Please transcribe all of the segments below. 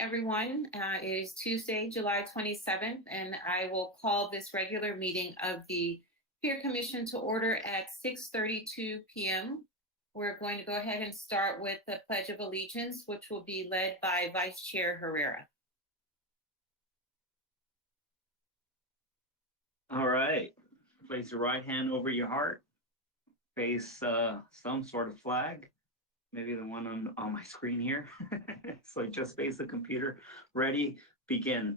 everyone. It is Tuesday, July 27th, and I will call this regular meeting of the Peer Commission to order at 6:32 p.m. We're going to go ahead and start with the Pledge of Allegiance, which will be led by Vice Chair Herrera. All right, place your right hand over your heart, face some sort of flag, maybe the one on my screen here. So just face the computer. Ready, begin.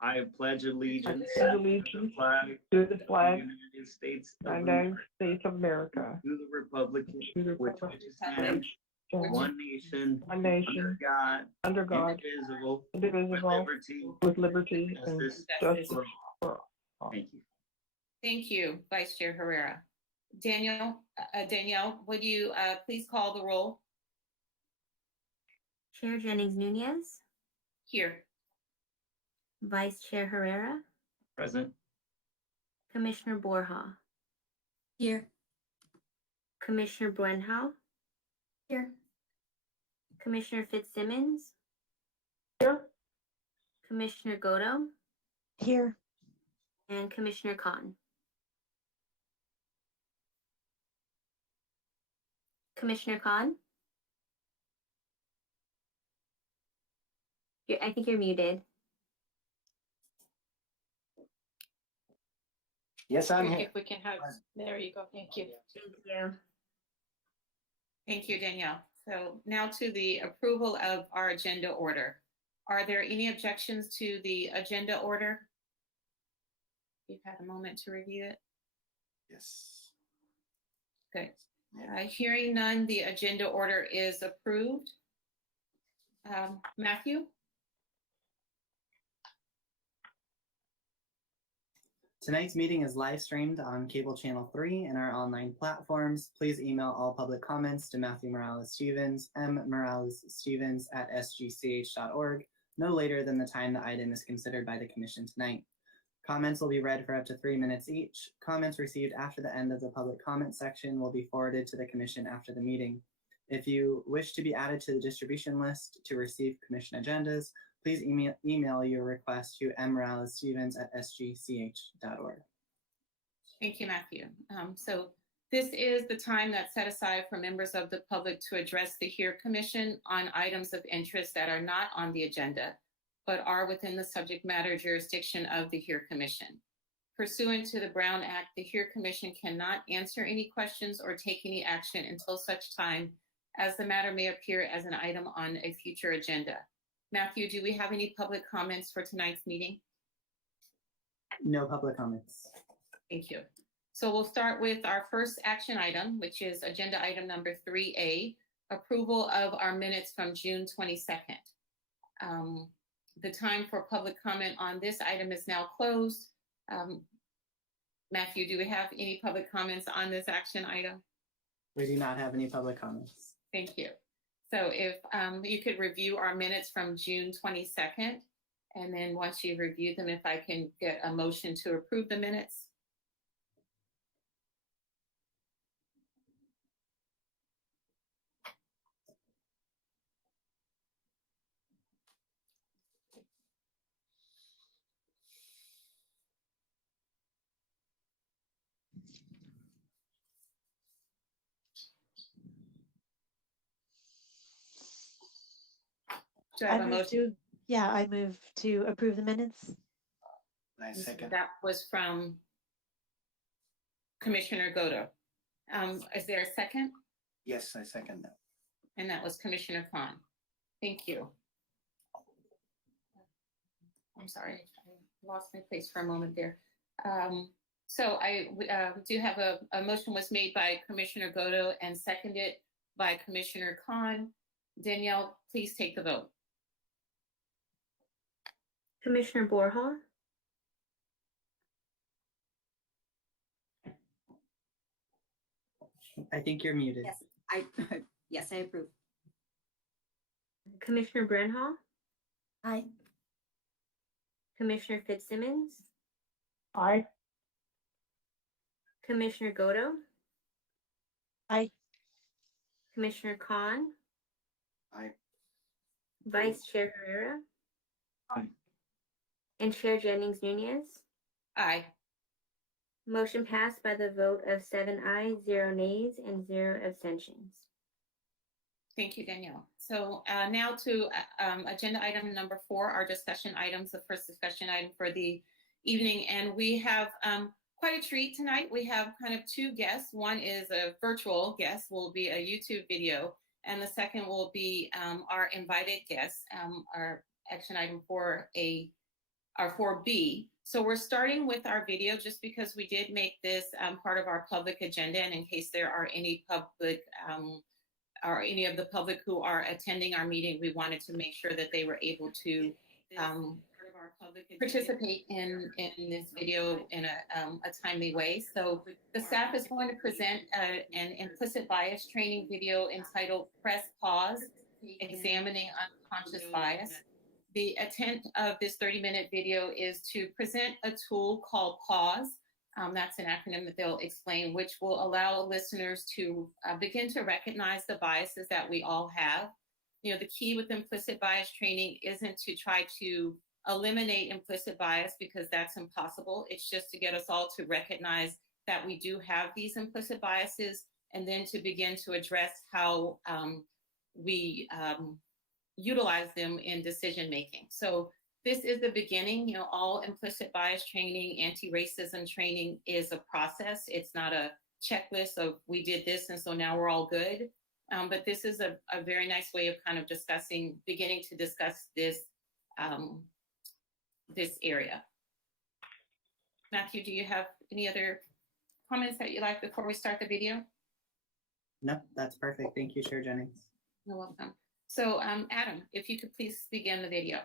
I pledge allegiance to the flag of the United States of America, to the republic which stands one nation, under God, indivisible, with liberty and justice for all. Thank you. Thank you, Vice Chair Herrera. Danielle, would you please call the roll? Chair Jennings-Nunez. Here. Vice Chair Herrera. Present. Commissioner Borja. Here. Commissioner Brenhau. Here. Commissioner Fitzsimmons. Here. Commissioner Godo. Here. And Commissioner Khan. Commissioner Khan? I think you're muted. Yes, I'm here. If we can have, there you go. Thank you. Thank you. Thank you, Danielle. So now to the approval of our agenda order. Are there any objections to the agenda order? You've had a moment to review it. Yes. Good. Hearing none, the agenda order is approved. Matthew? Tonight's meeting is live streamed on cable channel 3 and our online platforms. Please email all public comments to Matthew Morales-Stevens, mmorales-stevens@sgch.org, no later than the time the item is considered by the Commission tonight. Comments will be read for up to 3 minutes each. Comments received after the end of the public comment section will be forwarded to the Commission after the meeting. If you wish to be added to the distribution list to receive Commission agendas, please email your request to mmorales-stevens@sgch.org. Thank you, Matthew. So this is the time that's set aside for members of the public to address the HEAR Commission on items of interest that are not on the agenda, but are within the subject matter jurisdiction of the HEAR Commission. Pursuant to the Brown Act, the HEAR Commission cannot answer any questions or take any action until such time as the matter may appear as an item on a future agenda. Matthew, do we have any public comments for tonight's meeting? No public comments. Thank you. So we'll start with our first action item, which is agenda item number 3A, approval of our minutes from June 22nd. The time for public comment on this item is now closed. Matthew, do we have any public comments on this action item? We do not have any public comments. Thank you. So if you could review our minutes from June 22nd, and then once you've reviewed them, if I can get a motion to approve the minutes. Do I have a motion? I move to approve the minutes. I second. That was from Commissioner Godo. Is there a second? Yes, I second that. And that was Commissioner Khan. Thank you. I'm sorry, I lost my place for a moment there. So I do have a motion was made by Commissioner Godo and seconded by Commissioner Khan. Danielle, please take the vote. Commissioner Borja. I think you're muted. Yes, I approve. Commissioner Brenhau. Aye. Commissioner Fitzsimmons. Aye. Commissioner Godo. Aye. Commissioner Khan. Aye. Vice Chair Herrera. and Chair Jennings Nunez. Aye. Motion passed by the vote of 7 ayes, 0 nays, and 0 abstentions. Thank you, Danielle. So now to agenda item number 4, our discussion items, the first discussion item for the evening. And we have quite a treat tonight. We have kind of 2 guests. One is a virtual guest, will be a YouTube video. And the second will be our invited guest, our action item for our 4B. So we're starting with our video just because we did make this part of our public agenda. And in case there are any public or any of the public who are attending our meeting, we wanted to make sure that they were able to participate in this video in a timely way. So the staff is going to present an implicit bias training video entitled Press Pause, Examining Unconscious Bias. The intent of this 30-minute video is to present a tool called Pause. That's an acronym that they'll explain, which will allow listeners to begin to recognize the biases that we all have. You know, the key with implicit bias training isn't to try to eliminate implicit bias because that's impossible. It's just to get us all to recognize that we do have these implicit biases and then to begin to address how we utilize them in decision making. So this is the beginning. You know, all implicit bias training, anti-racism training is a process. It's not a checklist of we did this and so now we're all good. But this is a very nice way of kind of beginning to discuss this this area. Matthew, do you have any other comments that you'd like before we start the video? No, that's perfect. Thank you, Chair Jennings. You're welcome. So Adam, if you could please begin the video.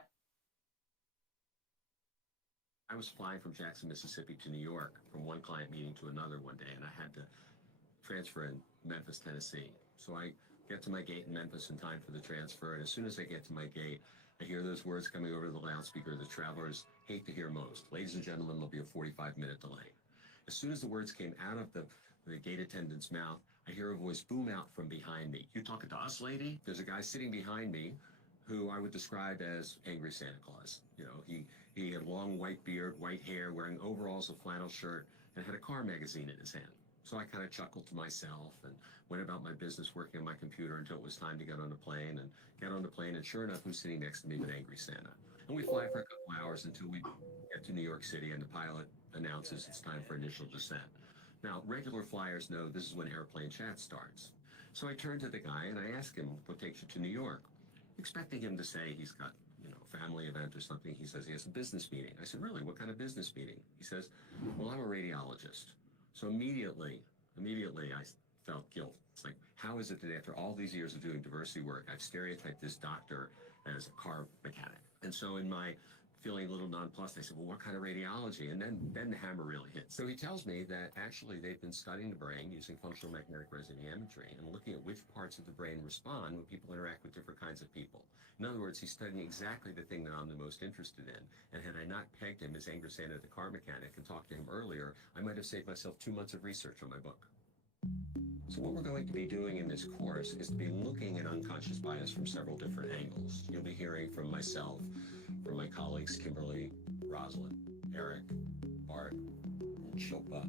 I was flying from Jackson, Mississippi to New York from one client meeting to another one day, and I had to transfer in Memphis, Tennessee. So I get to my gate in Memphis in time for the transfer, and as soon as I get to my gate, I hear those words coming over the loudspeaker the travelers hate to hear most. Ladies and gentlemen, there'll be a 45-minute delay. As soon as the words came out of the gate attendant's mouth, I hear a voice boom out from behind me. You talking to us, lady? There's a guy sitting behind me who I would describe as angry Santa Claus. You know, he had long white beard, white hair, wearing overalls, a flannel shirt, and had a car magazine in his hand. So I kind of chuckled to myself and went about my business working on my computer until it was time to get on the plane. And get on the plane, and sure enough, who's sitting next to me but Angry Santa? And we fly for a couple hours until we get to New York City, and the pilot announces it's time for initial descent. Now, regular flyers know this is when airplane chat starts. So I turned to the guy and I asked him, what takes you to New York? Expecting him to say he's got, you know, a family event or something. He says he has a business meeting. I said, really? What kind of business meeting? He says, well, I'm a radiologist. So immediately I felt guilt. It's like, how is it that after all these years of doing diversity work, I've stereotyped this doctor as a car mechanic? And so in my feeling a little nonplussed, I said, well, what kind of radiology? And then the hammer really hit. So he tells me that actually they've been studying the brain using functional magnetic resonant imagery and looking at which parts of the brain respond when people interact with different kinds of people. In other words, he's studying exactly the thing that I'm the most interested in. And had I not pegged him as Angry Santa the car mechanic and talked to him earlier, I might have saved myself 2 months of research on my book. So what we're going to be doing in this course is to be looking at unconscious bias from several different angles. You'll be hearing from myself, from my colleagues, Kimberly, Rosalind, Eric, Bart, and Shilpa.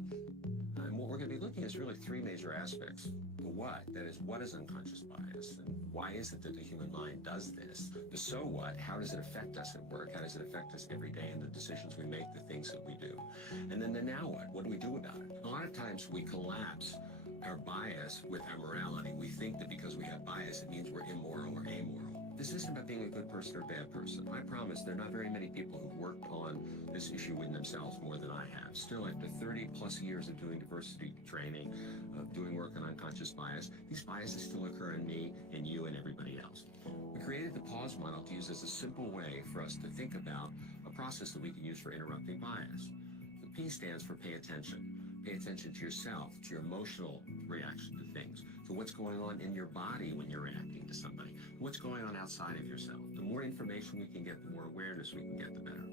And what we're going to be looking at is really 3 major aspects. The what, that is, what is unconscious bias? And why is it that the human mind does this? The so what, how does it affect us at work? How does it affect us every day in the decisions we make, the things that we do? And then the now what do we do about it? A lot of times we collapse our bias with our morality. We think that because we have bias, it means we're immoral or amoral. This isn't about being a good person or a bad person. I promise there are not very many people who've worked on this issue with themselves more than I have. Still, after 30 plus years of doing diversity training, of doing work on unconscious bias, these biases still occur in me and you and everybody else. We created the pause model to use as a simple way for us to think about a process that we can use for interrupting bias. The P stands for pay attention. Pay attention to yourself, to your emotional reaction to things, to what's going on in your body when you're reacting to somebody, what's going on outside of yourself. The more information we can get, the more awareness we can get, the better.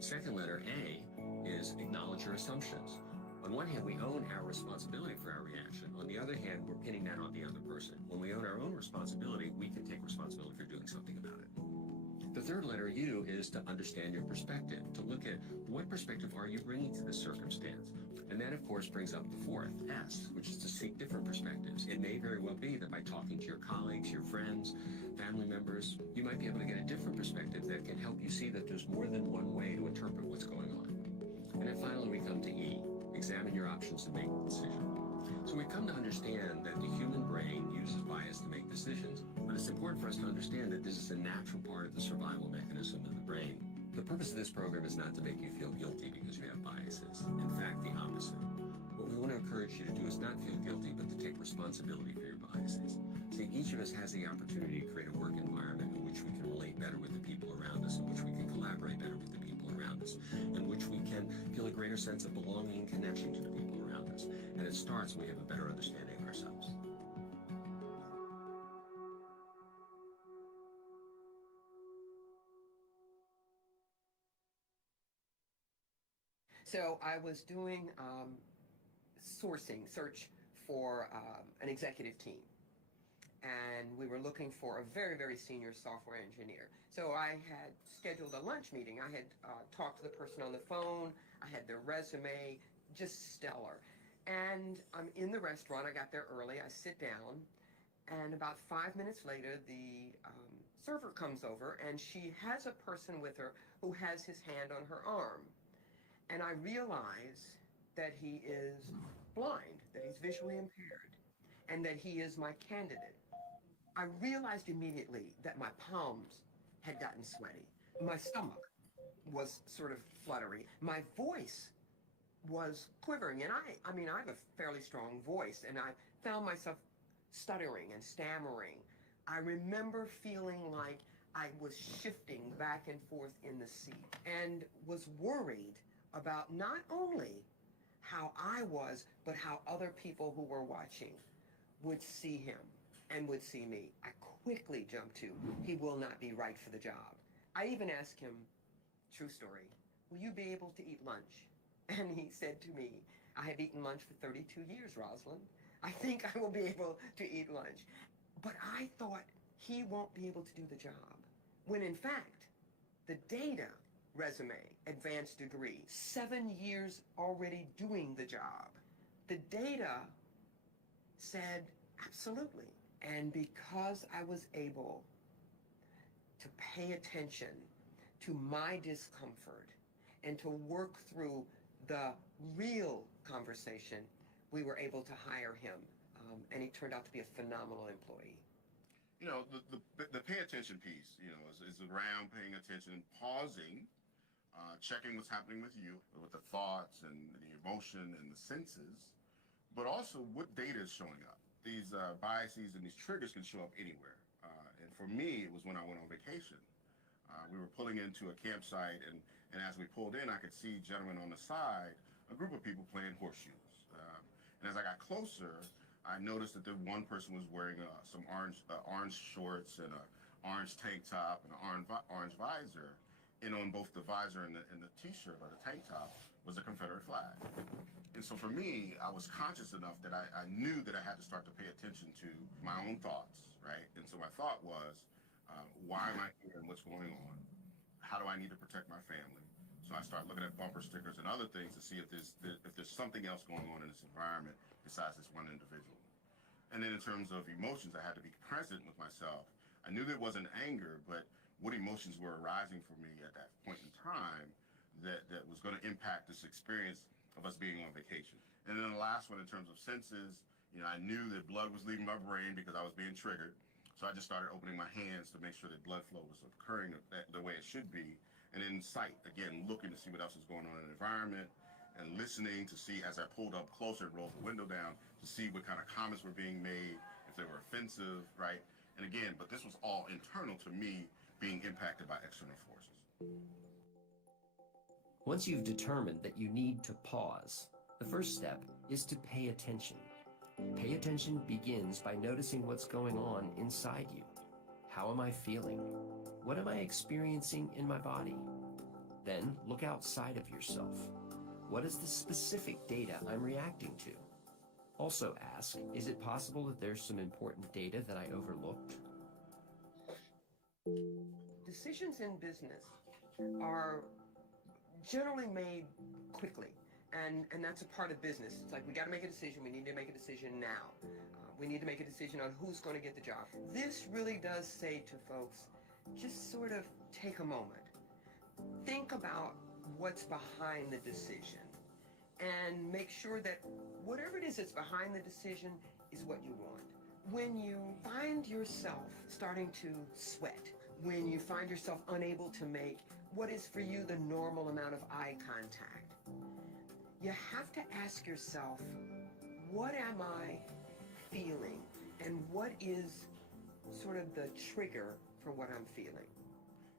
Second letter, A, is acknowledge your assumptions. On one hand, we own our responsibility for our reaction. On the other hand, we're pinning that on the other person. When we own our own responsibility, we can take responsibility for doing something about it. The third letter U is to understand your perspective, to look at what perspective are you bringing to this circumstance. And that, of course, brings up the fourth, S, which is to seek different perspectives. It may very well be that by talking to your colleagues, your friends, family members, you might be able to get a different perspective that can help you see that there's more than one way to interpret what's going on. And then finally, we come to E, examine your options and make a decision. So we've come to understand that the human brain uses bias to make decisions, but it's important for us to understand that this is a natural part of the survival mechanism of the brain. The purpose of this program is not to make you feel guilty because you have biases. In fact, the opposite. What we want to encourage you to do is not feel guilty, but to take responsibility for your biases. See, each of us has the opportunity to create a work environment in which we can relate better with the people around us, in which we can collaborate better with the people around us, in which we can feel a greater sense of belonging and connection to the people around us. And it starts when we have a better understanding of ourselves. So I was doing search for an executive team. And we were looking for a very, very senior software engineer. So I had scheduled a lunch meeting. I had talked to the person on the phone. I had their resume, just stellar. And I'm in the restaurant. I got there early. I sit down. And about 5 minutes later, the server comes over, and she has a person with her who has his hand on her arm. And I realize that he is blind, that he's visually impaired, and that he is my candidate. I realized immediately that my palms had gotten sweaty. My stomach was sort of fluttery. My voice was quivering. And I mean, I have a fairly strong voice, and I found myself stuttering and stammering. I remember feeling like I was shifting back and forth in the seat and was worried about not only how I was, but how other people who were watching would see him and would see me. I quickly jumped to, he will not be right for the job. I even asked him, true story, will you be able to eat lunch? And he said to me, I have eaten lunch for 32 years, Rosalind. I think I will be able to eat lunch. But I thought he won't be able to do the job. When in fact, the data resume, advanced degree, 7 years already doing the job. The data said absolutely. And because I was able to pay attention to my discomfort and to work through the real conversation, we were able to hire him. And he turned out to be a phenomenal employee. You know, the pay attention piece, you know, is around paying attention, pausing, checking what's happening with you, with the thoughts and the emotion and the senses, but also what data is showing up. These biases and these triggers can show up anywhere. And for me, it was when I went on vacation. We were pulling into a campsite, and as we pulled in, I could see gentlemen on the side, a group of people playing horseshoes. And as I got closer, I noticed that the one person was wearing some orange shorts and an orange tank top and an orange visor. And on both the visor and the t-shirt or the tank top was a Confederate flag. And so for me, I was conscious enough that I knew that I had to start to pay attention to my own thoughts, right? And so my thought was, why am I here and what's going on? How do I need to protect my family? So I started looking at bumper stickers and other things to see if there's something else going on in this environment besides this one individual. And then in terms of emotions, I had to be present with myself. I knew there wasn't anger, but what emotions were arising for me at that point in time that was going to impact this experience of us being on vacation. And then the last one, in terms of senses, you know, I knew that blood was leaving my brain because I was being triggered. So I just started opening my hands to make sure that blood flow was occurring the way it should be. And then sight, again, looking to see what else is going on in the environment and listening to see, as I pulled up closer and rolled the window down, to see what kind of comments were being made, if they were offensive, right? And again, but this was all internal to me being impacted by external forces. Once you've determined that you need to pause, the first step is to pay attention. Pay attention begins by noticing what's going on inside you. How am I feeling? What am I experiencing in my body? Then look outside of yourself. What is the specific data I'm reacting to? Also ask, is it possible that there's some important data that I overlooked? decisions in business are generally made quickly. And that's a part of business. It's like, we got to make a decision. We need to make a decision now. We need to make a decision on who's going to get the job. This really does say to folks, just sort of take a moment. Think about what's behind the decision and make sure that whatever it is that's behind the decision is what you want. When you find yourself starting to sweat, when you find yourself unable to make what is for you the normal amount of eye contact, you have to ask yourself, what am I feeling? And what is sort of the trigger for what I'm feeling?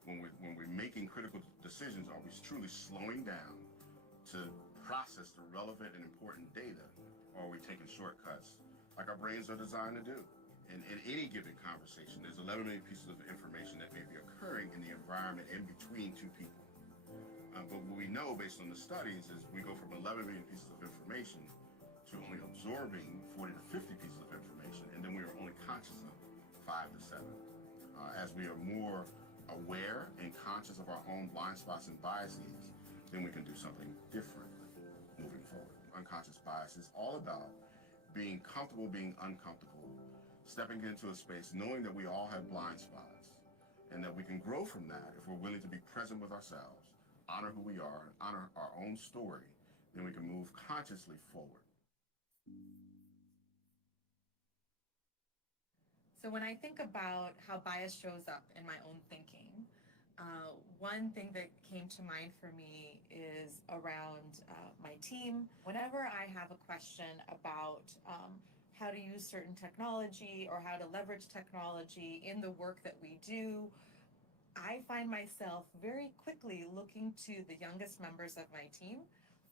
When we're making critical decisions, are we truly slowing down to process the relevant and important data, or are we taking shortcuts like our brains are designed to do? In any given conversation, there's 11 million pieces of information that may be occurring in the environment in between two people. But what we know based on the studies is we go from 11 million pieces of information to only absorbing 40 to 50 pieces of information, and then we are only conscious of 5 to 7. As we are more aware and conscious of our own blind spots and biases, then we can do something differently moving forward. Unconscious bias is all about being comfortable being uncomfortable, stepping into a space knowing that we all have blind spots, and that we can grow from that if we're willing to be present with ourselves, honor who we are, and honor our own story, then we can move consciously forward. So when I think about how bias shows up in my own thinking, one thing that came to mind for me is around my team. Whenever I have a question about how to use certain technology or how to leverage technology in the work that we do, I find myself very quickly looking to the youngest members of my team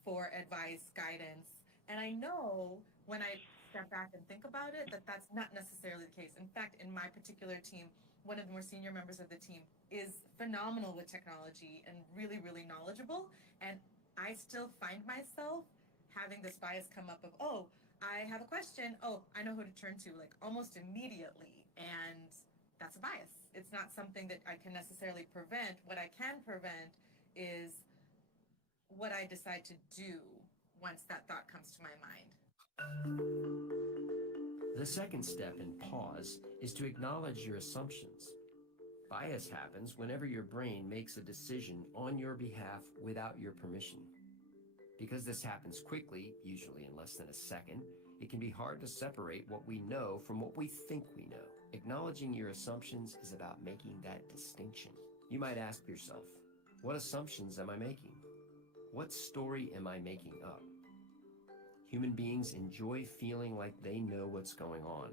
for advice, guidance, and I know when I step back and think about it that that's not necessarily the case. In fact, in my particular team, one of the more senior members of the team is phenomenal with technology and really, really knowledgeable, and I still find myself having this bias come up of, oh, I have a question, oh, I know who to turn to, like almost immediately, and that's a bias. It's not something that I can necessarily prevent. What I can prevent is what I decide to do once that thought comes to my mind. The second step in pause is to acknowledge your assumptions. Bias happens whenever your brain makes a decision on your behalf without your permission. Because this happens quickly, usually in less than a second, it can be hard to separate what we know from what we think we know. Acknowledging your assumptions is about making that distinction. You might ask yourself, what assumptions am I making? What story am I making up? Human beings enjoy feeling like they know what's going on,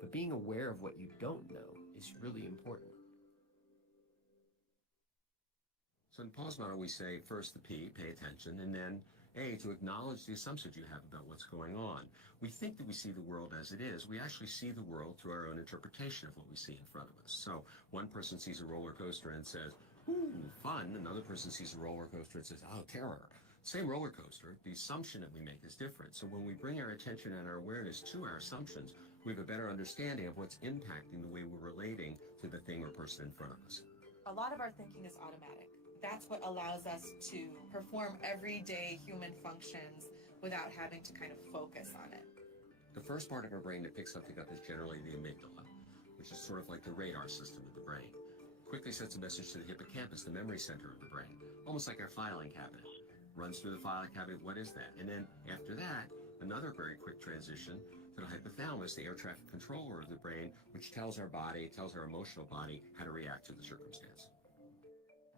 but being aware of what you don't know is really important. So in pause model, we say first the P, pay attention, and then A, to acknowledge the assumptions you have about what's going on. We think that we see the world as it is. We actually see the world through our own interpretation of what we see in front of us. So one person sees a roller coaster and says, ooh, fun. Another person sees a roller coaster and says, oh, terror. Same roller coaster, the assumption that we make is different. So when we bring our attention and our awareness to our assumptions, we have a better understanding of what's impacting the way we're relating to the thing or person in front of us. A lot of our thinking is automatic. That's what allows us to perform everyday human functions without having to kind of focus on it. The first part of our brain that picks something up is generally the amygdala, which is sort of like the radar system of the brain. Quickly sends a message to the hippocampus, the memory center of the brain, almost like our filing cabinet. Runs through the filing cabinet, what is that? And then after that, another very quick transition to the hypothalamus, the air traffic controller of the brain, which tells our body, tells our emotional body how to react to the circumstance.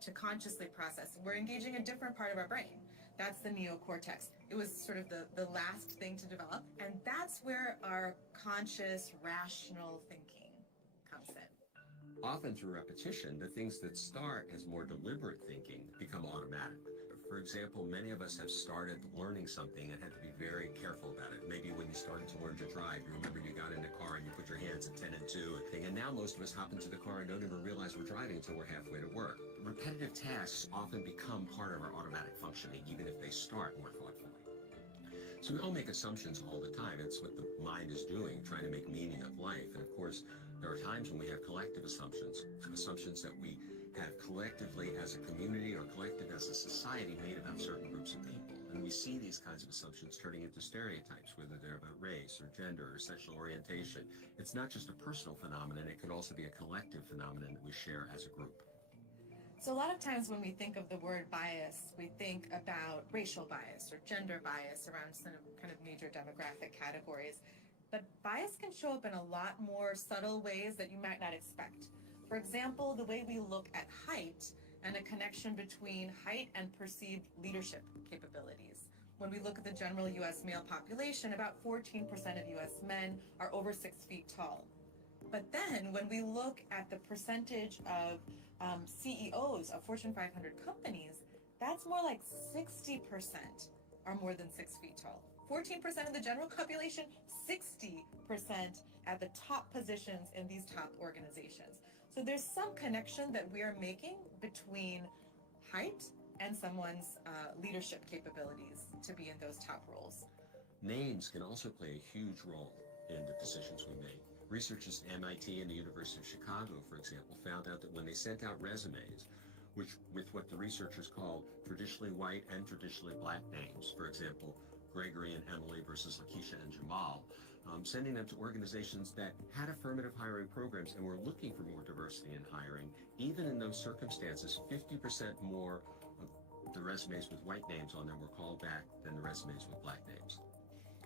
To consciously process, we're engaging a different part of our brain. That's the neocortex. It was sort of the last thing to develop, and that's where our conscious, rational thinking comes in. Often through repetition, the things that start as more deliberate thinking become automatic. For example, many of us have started learning something and had to be very careful about it. Maybe when you started to learn to drive, you remember you got in the car and you put your hands at 10 and 2, and now most of us hop into the car and don't even realize we're driving until we're halfway to work. Repetitive tasks often become part of our automatic functioning, even if they start more thoughtfully. So we all make assumptions all the time. It's what the mind is doing, trying to make meaning of life. And of course, there are times when we have collective assumptions that we have collectively as a community or collective as a society made about certain groups of people. And we see these kinds of assumptions turning into stereotypes, whether they're about race or gender or sexual orientation. It's not just a personal phenomenon, it can also be a collective phenomenon that we share as a group. So a lot of times when we think of the word bias, we think about racial bias or gender bias around some kind of major demographic categories. But bias can show up in a lot more subtle ways that you might not expect. For example, the way we look at height and a connection between height and perceived leadership capabilities. When we look at the general U.S. male population, about 14% of U.S. men are over 6 feet tall. But then when we look at the percentage of CEOs of Fortune 500 companies, that's more like 60% are more than 6 feet tall. 14% of the general population, 60% at the top positions in these top organizations. So there's some connection that we are making between height and someone's leadership capabilities to be in those top roles. Names can also play a huge role in the decisions we make. Researchers at MIT and the University of Chicago, for example, found out that when they sent out resumes, with what the researchers called traditionally white and traditionally black names, for example, Gregory and Emily versus Lakeisha and Jamal, sending them to organizations that had affirmative hiring programs and were looking for more diversity in hiring, even in those circumstances, 50% more of the resumes with white names on them were called back than the resumes with black names.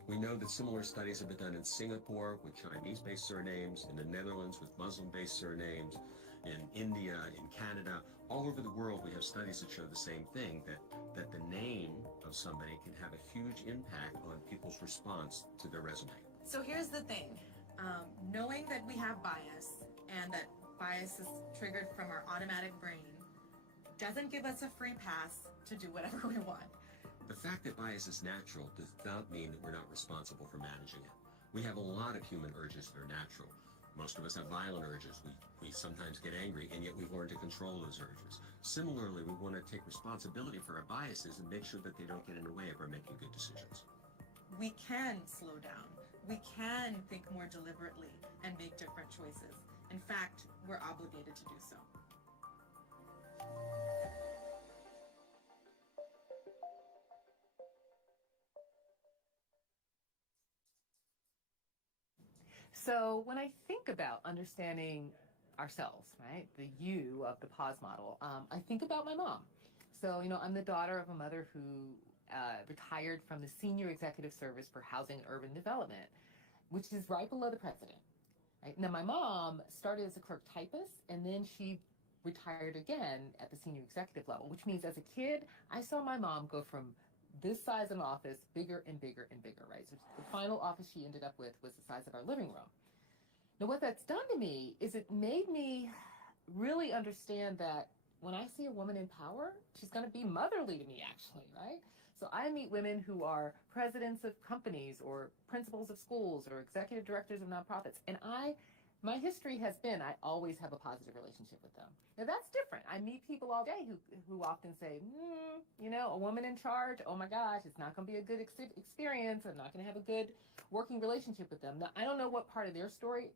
We know that similar studies have been done in Singapore with Chinese-based surnames, in the Netherlands with Muslim-based surnames, in India, in Canada. All over the world, we have studies that show the same thing, that the name of somebody can have a huge impact on people's response to their resume. So here's the thing, knowing that we have bias and that bias is triggered from our automatic brain doesn't give us a free pass to do whatever we want. The fact that bias is natural does not mean that we're not responsible for managing it. We have a lot of human urges that are natural. Most of us have violent urges. We sometimes get angry, and yet we've learned to control those urges. Similarly, we want to take responsibility for our biases and make sure that they don't get in the way of our making good decisions. We can slow down. We can think more deliberately and make different choices. In fact, we're obligated to do so. So when I think about understanding ourselves, right, the you of the pause model, I think about my mom. So, I'm the daughter of a mother who retired from the Senior Executive Service for Housing and Urban Development, which is right below the president. Right? Now, my mom started as a clerk typist, and then she retired again at the senior executive level, which means as a kid, I saw my mom go from this size of an office bigger and bigger and bigger, right? So the final office she ended up with was the size of our living room. Now, what that's done to me is it made me really understand that when I see a woman in power, she's going to be motherly to me, actually, right? So I meet women who are presidents of companies or principals of schools or executive directors of nonprofits, and my history has been I always have a positive relationship with them. Now that's different. I meet people all day who often say, a woman in charge, oh my gosh, it's not going to be a good experience. I'm not going to have a good working relationship with them. Now, I don't know what part of their story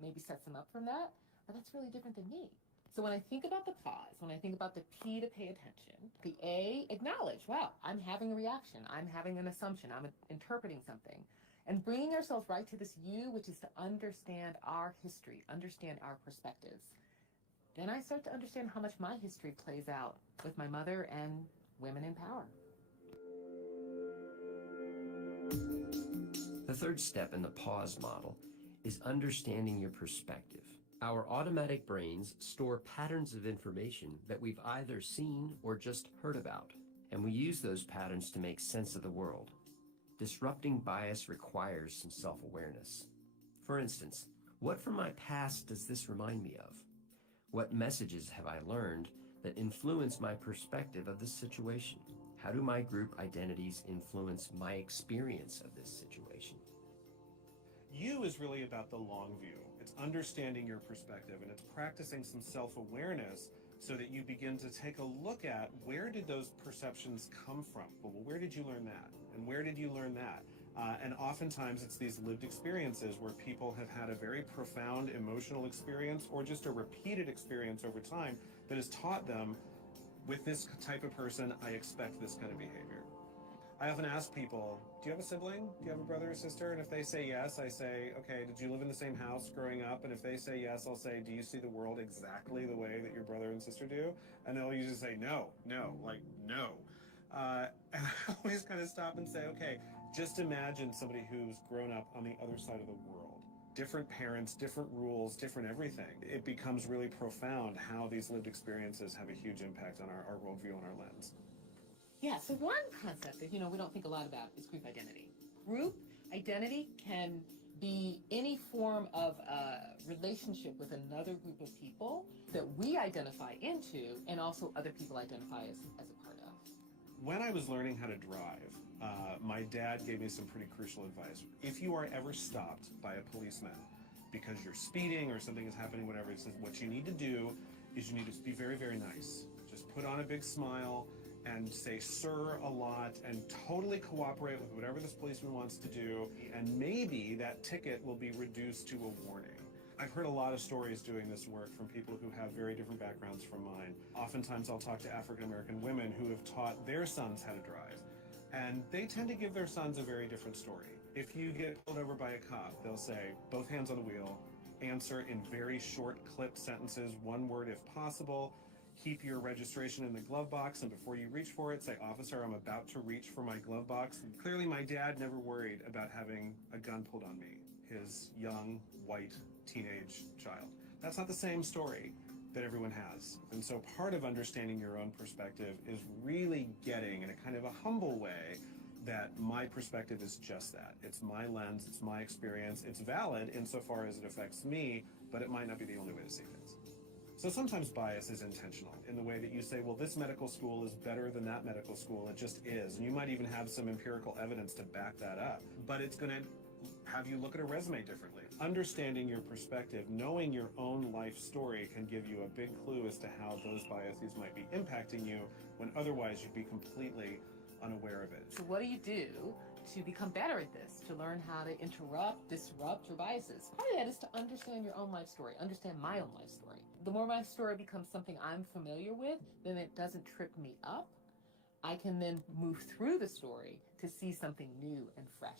maybe sets them up from that, but that's really different than me. So when I think about the pause, when I think about the P to pay attention, the A, acknowledge, wow, I'm having a reaction. I'm having an assumption. I'm interpreting something. And bringing ourselves right to this U, which is to understand our history, understand our perspectives. Then I start to understand how much my history plays out with my mother and women in power. The third step in the pause model is understanding your perspective. Our automatic brains store patterns of information that we've either seen or just heard about, and we use those patterns to make sense of the world. Disrupting bias requires some self-awareness. For instance, what from my past does this remind me of? What messages have I learned that influence my perspective of this situation? How do my group identities influence my experience of this situation? You is really about the long view. It's understanding your perspective, and it's practicing some self-awareness so that you begin to take a look at where did those perceptions come from? Well, where did you learn that? And where did you learn that? And oftentimes it's these lived experiences where people have had a very profound emotional experience or just a repeated experience over time that has taught them, with this type of person, I expect this kind of behavior. I often ask people, do you have a sibling? Do you have a brother or sister? And if they say yes, I say, okay, did you live in the same house growing up? And if they say yes, I'll say, do you see the world exactly the way that your brother and sister do? And they'll usually say, no. And I always kind of stop and say, okay, just imagine somebody who's grown up on the other side of the world. Different parents, different rules, different everything. It becomes really profound how these lived experiences have a huge impact on our worldview and our lens. Yeah, so one concept that, we don't think a lot about is group identity. Group identity can be any form of a relationship with another group of people that we identify into and also other people identify as a part of. When I was learning how to drive, my dad gave me some pretty crucial advice. If you are ever stopped by a policeman because you're speeding or something is happening, whatever, it says what you need to do is you need to be very, very nice. Just put on a big smile and say sir a lot and totally cooperate with whatever this policeman wants to do, and maybe that ticket will be reduced to a warning. I've heard a lot of stories doing this work from people who have very different backgrounds from mine. Oftentimes I'll talk to African American women who have taught their sons how to drive, and they tend to give their sons a very different story. If you get pulled over by a cop, they'll say, both hands on the wheel, answer in very short clipped sentences, one word if possible, keep your registration in the glove box, and before you reach for it, say, officer, I'm about to reach for my glove box. And clearly my dad never worried about having a gun pulled on me, his young, white, teenage child. That's not the same story that everyone has. And so part of understanding your own perspective is really getting, in a kind of a humble way, that my perspective is just that. It's my lens, it's my experience, it's valid insofar as it affects me, but it might not be the only way to see things. So sometimes bias is intentional in the way that you say, well, this medical school is better than that medical school. It just is. And you might even have some empirical evidence to back that up. But it's going to have you look at a resume differently. Understanding your perspective, knowing your own life story can give you a big clue as to how those biases might be impacting you when otherwise you'd be completely unaware of it. So what do you do to become better at this, to learn how to disrupt your biases? Part of that is to understand your own life story, understand my own life story. The more my story becomes something I'm familiar with, then it doesn't trip me up. I can then move through the story to see something new and fresh.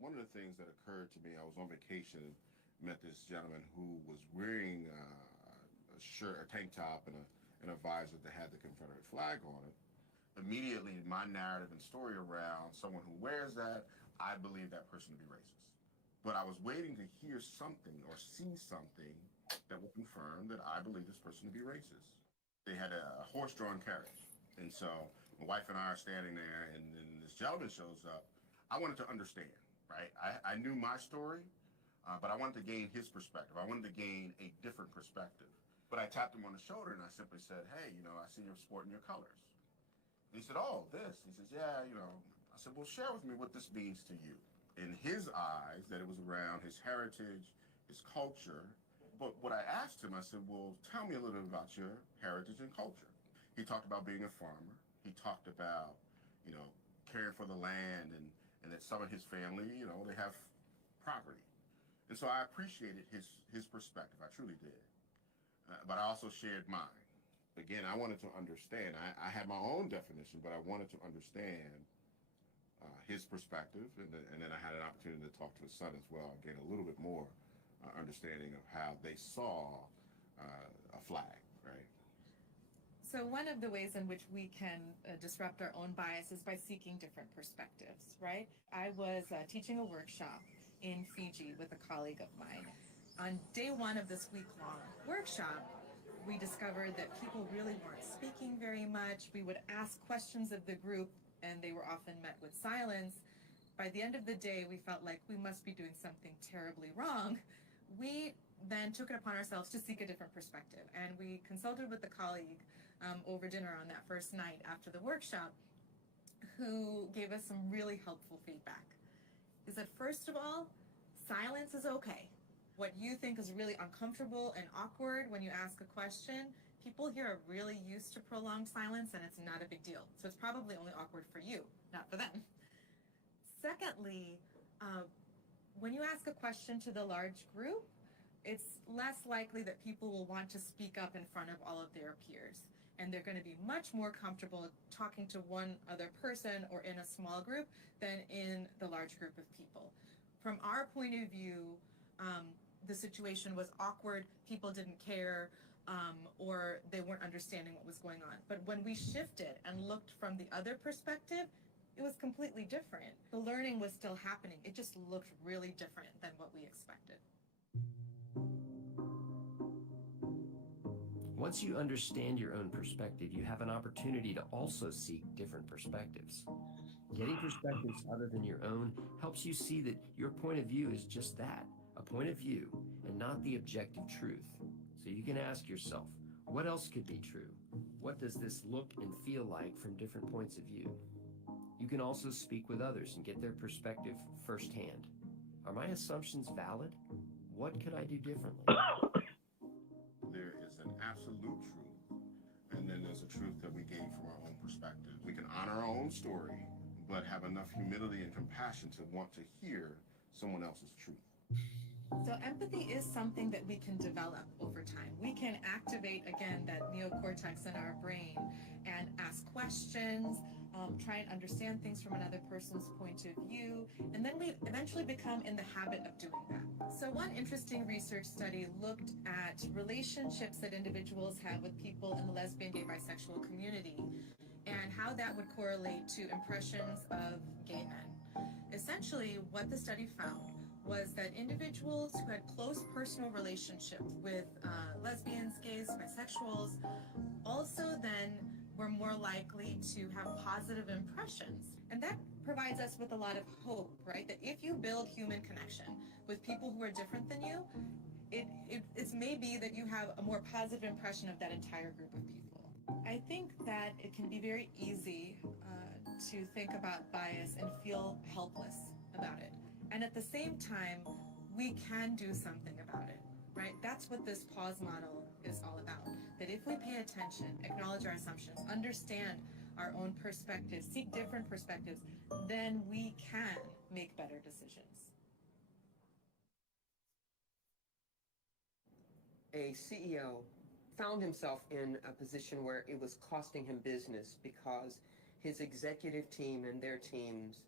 One of the things that occurred to me, I was on vacation, met this gentleman who was wearing a shirt, a tank top, and a visor that had the Confederate flag on it. Immediately, my narrative and story around someone who wears that, I believe that person to be racist. But I was waiting to hear something or see something that would confirm that I believe this person to be racist. They had a horse-drawn carriage. And so my wife and I are standing there, and then this gentleman shows up. I wanted to understand, right? I knew my story, but I wanted to gain his perspective. I wanted to gain a different perspective. But I tapped him on the shoulder and I simply said, hey, I see you're sporting your colors. And he said, oh, this. He says, yeah, I said, well, share with me what this means to you. In his eyes, that it was around his heritage, his culture. But what I asked him, I said, well, tell me a little bit about your heritage and culture. He talked about being a farmer. He talked about, caring for the land and that some of his family, they have property. And so I appreciated his perspective. I truly did. But I also shared mine. Again, I wanted to understand. I had my own definition, but I wanted to understand his perspective. And then I had an opportunity to talk to his son as well, gain a little bit more understanding of how they saw a flag, right? So one of the ways in which we can disrupt our own bias is by seeking different perspectives, right? I was teaching a workshop in Fiji with a colleague of mine. On day one of this week-long workshop, we discovered that people really weren't speaking very much. We would ask questions of the group, and they were often met with silence. By the end of the day, we felt like we must be doing something terribly wrong. We then took it upon ourselves to seek a different perspective, and we consulted with a colleague over dinner on that first night after the workshop, who gave us some really helpful feedback. Is that, first of all, silence is okay. What you think is really uncomfortable and awkward when you ask a question, people here are really used to prolonged silence and it's not a big deal. So it's probably only awkward for you, not for them. Secondly, when you ask a question to the large group, it's less likely that people will want to speak up in front of all of their peers. And they're going to be much more comfortable talking to one other person or in a small group than in the large group of people. From our point of view, the situation was awkward, people didn't care, or they weren't understanding what was going on. But when we shifted and looked from the other perspective, it was completely different. The learning was still happening. It just looked really different than what we expected. Once you understand your own perspective, you have an opportunity to also seek different perspectives. Getting perspectives other than your own helps you see that your point of view is just that, a point of view, and not the objective truth. So you can ask yourself, what else could be true? What does this look and feel like from different points of view? You can also speak with others and get their perspective firsthand. Are my assumptions valid? What could I do differently? There is an absolute truth, and then there's a truth that we gain from our own perspective. We can honor our own story, but have enough humility and compassion to want to hear someone else's truth. So empathy is something that we can develop over time. We can activate, again, that neocortex in our brain and ask questions, try and understand things from another person's point of view, and then we eventually become in the habit of doing that. So one interesting research study looked at relationships that individuals have with people in the lesbian, gay, bisexual community and how that would correlate to impressions of gay men. Essentially, what the study found was that individuals who had close personal relationships with lesbians, gays, bisexuals also then were more likely to have positive impressions. And that provides us with a lot of hope, right? That if you build human connection with people who are different than you, it's maybe that you have a more positive impression of that entire group of people. I think that it can be very easy to think about bias and feel helpless about it. And at the same time, we can do something about it, right? That's what this pause model is all about. That if we pay attention, acknowledge our assumptions, understand our own perspectives, seek different perspectives, then we can make better decisions. A CEO found himself in a position where it was costing him business because his executive team and their teams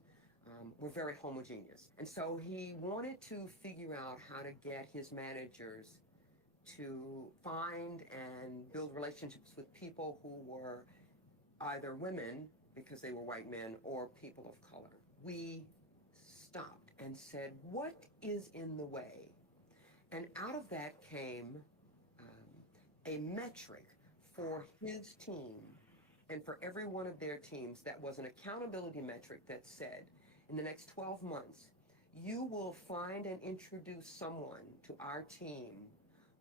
were very homogeneous. And so he wanted to figure out how to get his managers to find and build relationships with people who were either women, because they were white men, or people of color. We stopped and said, what is in the way? And out of that came a metric for his team and for every one of their teams that was an accountability metric that said, in the next 12 months, you will find and introduce someone to our team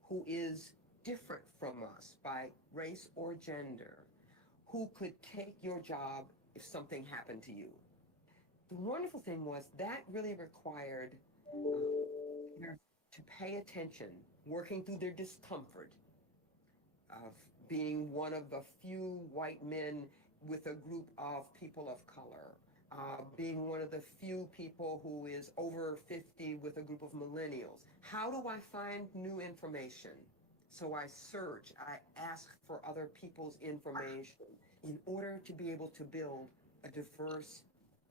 who is different from us by race or gender, who could take your job if something happened to you. The wonderful thing was that really required to pay attention, working through their discomfort of being one of a few white men with a group of people of color, being one of the few people who is over 50 with a group of millennials. How do I find new information? So I search, I ask for other people's information in order to be able to build a diverse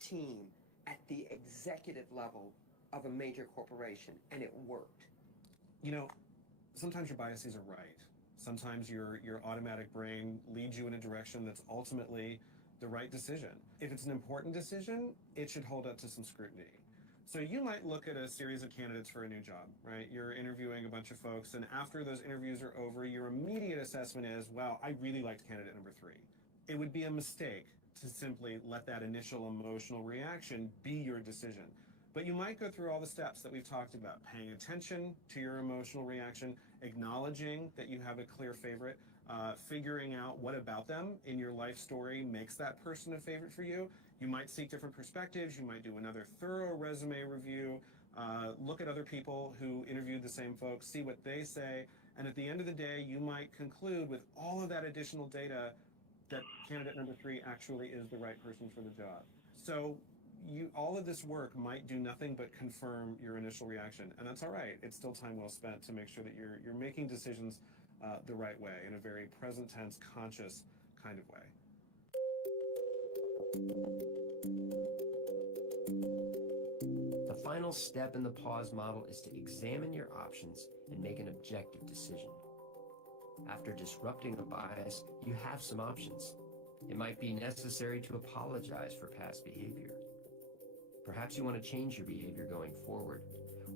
team at the executive level of a major corporation, and it worked. You know, sometimes your biases are right. Sometimes your automatic brain leads you in a direction that's ultimately the right decision. If it's an important decision, it should hold up to some scrutiny. So you might look at a series of candidates for a new job, right? You're interviewing a bunch of folks, and after those interviews are over, your immediate assessment is, wow, I really liked candidate number 3. It would be a mistake to simply let that initial emotional reaction be your decision. But you might go through all the steps that we've talked about, paying attention to your emotional reaction, acknowledging that you have a clear favorite, figuring out what about them in your life story makes that person a favorite for you. You might seek different perspectives. You might do another thorough resume review, look at other people who interviewed the same folks, see what they say, And at the end of the day, you might conclude with all of that additional data that candidate number 3 actually is the right person for the job. So all of this work might do nothing but confirm your initial reaction, and that's all right. It's still time well spent to make sure that you're making decisions the right way, in a very present tense, conscious kind of way. The final step in the pause model is to examine your options and make an objective decision. After disrupting a bias, you have some options. It might be necessary to apologize for past behavior. Perhaps you want to change your behavior going forward,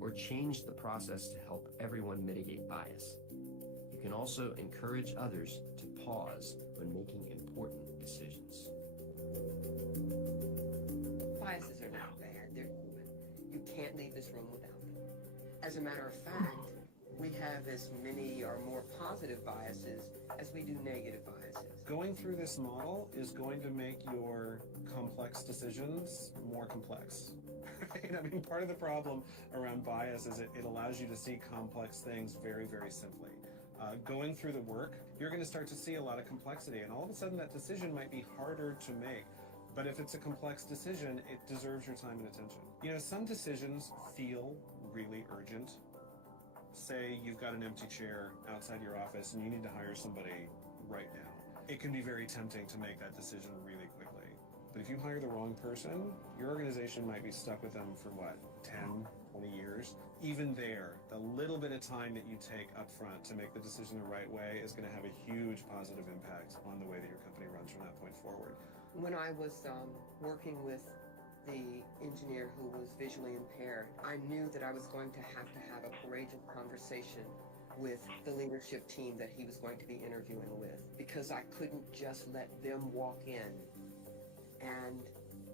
or change the process to help everyone mitigate bias. You can also encourage others to pause when making important decisions. Biases are not bad, they're human. You can't leave this room without them. As a matter of fact, we have as many or more positive biases as we do negative biases. Going through this model is going to make your complex decisions more complex. Right? I mean, part of the problem around bias is it allows you to see complex things very, very simply. Going through the work, you're going to start to see a lot of complexity, and all of a sudden that decision might be harder to make. But if it's a complex decision, it deserves your time and attention. You know, some decisions feel really urgent. Say you've got an empty chair outside your office and you need to hire somebody right now. It can be very tempting to make that decision really quickly. But if you hire the wrong person, your organization might be stuck with them for what, 10, 20 years? Even there, the little bit of time that you take up front to make the decision the right way is going to have a huge positive impact on the way that your company runs from that point forward. When I was working with the engineer who was visually impaired, I knew that I was going to have a courageous conversation with the leadership team that he was going to be interviewing with, because I couldn't just let them walk in and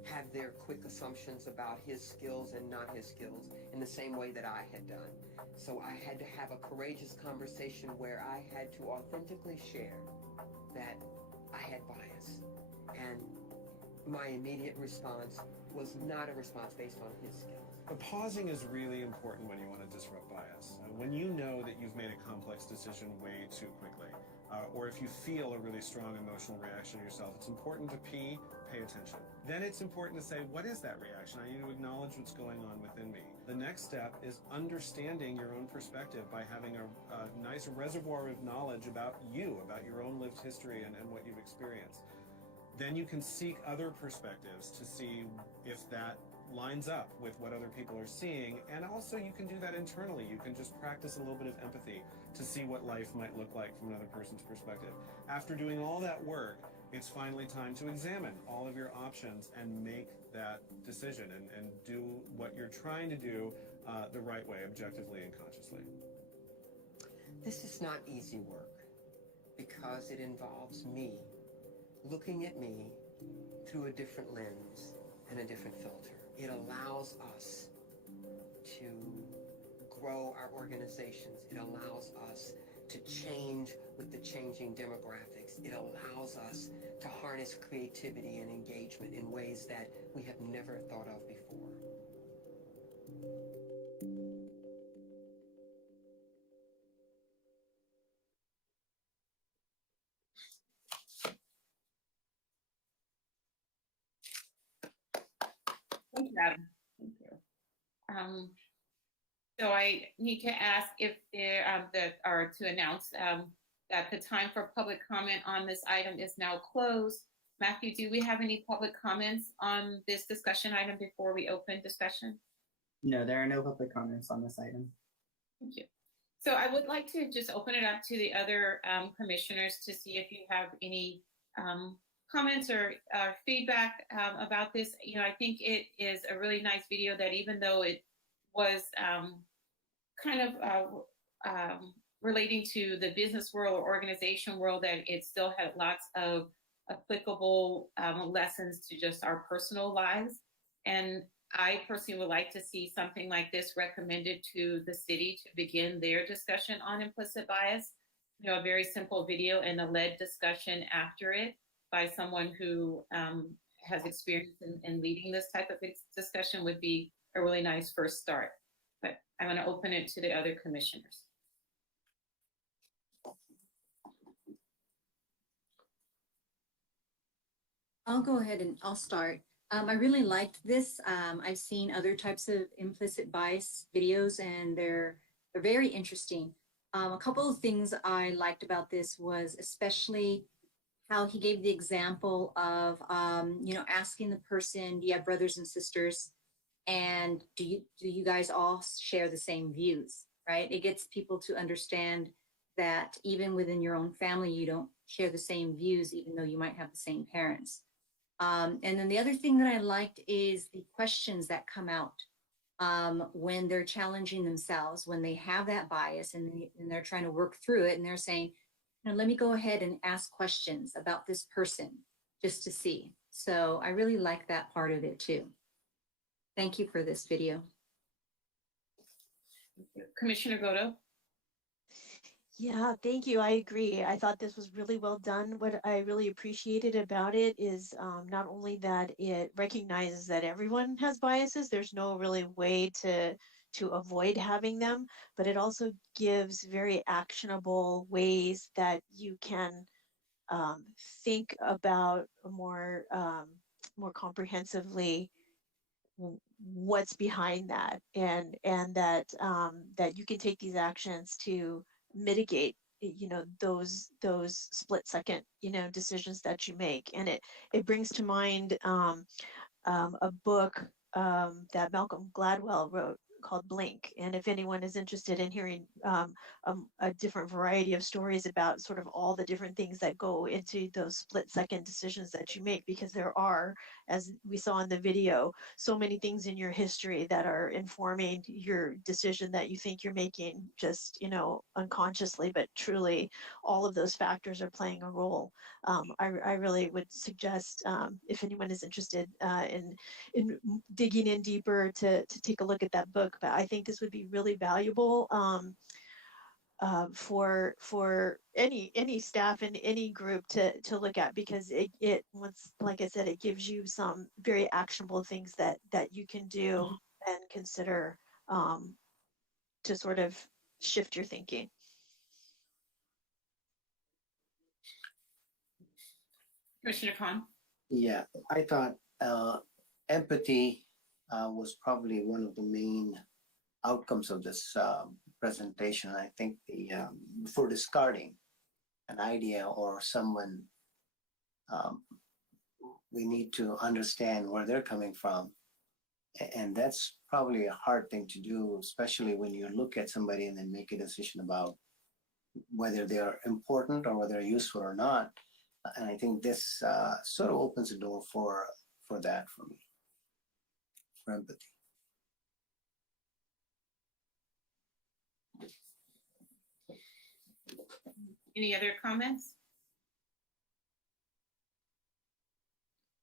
have their quick assumptions about his skills and not his skills in the same way that I had done. So I had to have a courageous conversation where I had to authentically share that I had bias. And my immediate response was not a response based on his skills. But pausing is really important when you want to disrupt bias. When you know that you've made a complex decision way too quickly, or if you feel a really strong emotional reaction yourself, it's important to pay attention. Then it's important to say, what is that reaction? I need to acknowledge what's going on within me. The next step is understanding your own perspective by having a nice reservoir of knowledge about you, about your own lived history and what you've experienced. Then you can seek other perspectives to see if that lines up with what other people are seeing. And also you can do that internally. You can just practice a little bit of empathy to see what life might look like from another person's perspective. After doing all that work, it's finally time to examine all of your options and make that decision and do what you're trying to do the right way, objectively and consciously. This is not easy work because it involves me looking at me through a different lens and a different filter. It allows us to grow our organizations. It allows us to change with the changing demographics. It allows us to harness creativity and engagement in ways that we have never thought of before. Thank you, Adam. Thank you. So I need to ask if there to announce that the time for public comment on this item is now closed. Matthew, do we have any public comments on this discussion item before we open discussion? No, there are no public comments on this item. Thank you. So I would like to just open it up to the other commissioners to see if you have any comments or feedback about this. You know, I think it is a really nice video that, even though it was kind of relating to the business world or organization world, that it still had lots of applicable lessons to just our personal lives. And I personally would like to see something like this recommended to the city to begin their discussion on implicit bias. You know, a very simple video and a led discussion after it by someone who has experience in leading this type of discussion would be a really nice first start. But I'm going to open it to the other commissioners. I'll go ahead and I'll start. I really liked this. I've seen other types of implicit bias videos and they're very interesting. A couple of things I liked about this was especially how he gave the example of, asking the person, do you have brothers and sisters? And do you guys all share the same views, right? It gets people to understand that even within your own family, you don't share the same views, even though you might have the same parents. And then the other thing that I liked is the questions that come out when they're challenging themselves, when they have that bias and they're trying to work through it and they're saying, let me go ahead and ask questions about this person just to see. So I really like that part of it too. Thank you for this video. Commissioner Godo? Yeah, thank you. I agree. I thought this was really well done. What I really appreciated about it is not only that it recognizes that everyone has biases, there's no really way to avoid having them, but it also gives very actionable ways that you can think about more comprehensively what's behind that, and that that you can take these actions to mitigate those split second decisions that you make. And it brings to mind a book that Malcolm Gladwell wrote called Blink. And if anyone is interested in hearing a different variety of stories about sort of all the different things that go into those split second decisions that you make, because there are, as we saw in the video, so many things in your history that are informing your decision that you think you're making just, unconsciously, but truly all of those factors are playing a role. I really would suggest, if anyone is interested in digging in deeper, to take a look at that book. But I think this would be really valuable for any staff in any group to look at, because it once, like I said, it gives you some very actionable things that you can do and consider to sort of shift your thinking. Commissioner Khan? Yeah, I thought empathy was probably one of the main outcomes of this presentation. I think before discarding an idea or someone, we need to understand where they're coming from. And that's probably a hard thing to do, especially when you look at somebody and then make a decision about whether they are important or whether they're useful or not. And I think this sort of opens the door for that for me, for empathy. Any other comments?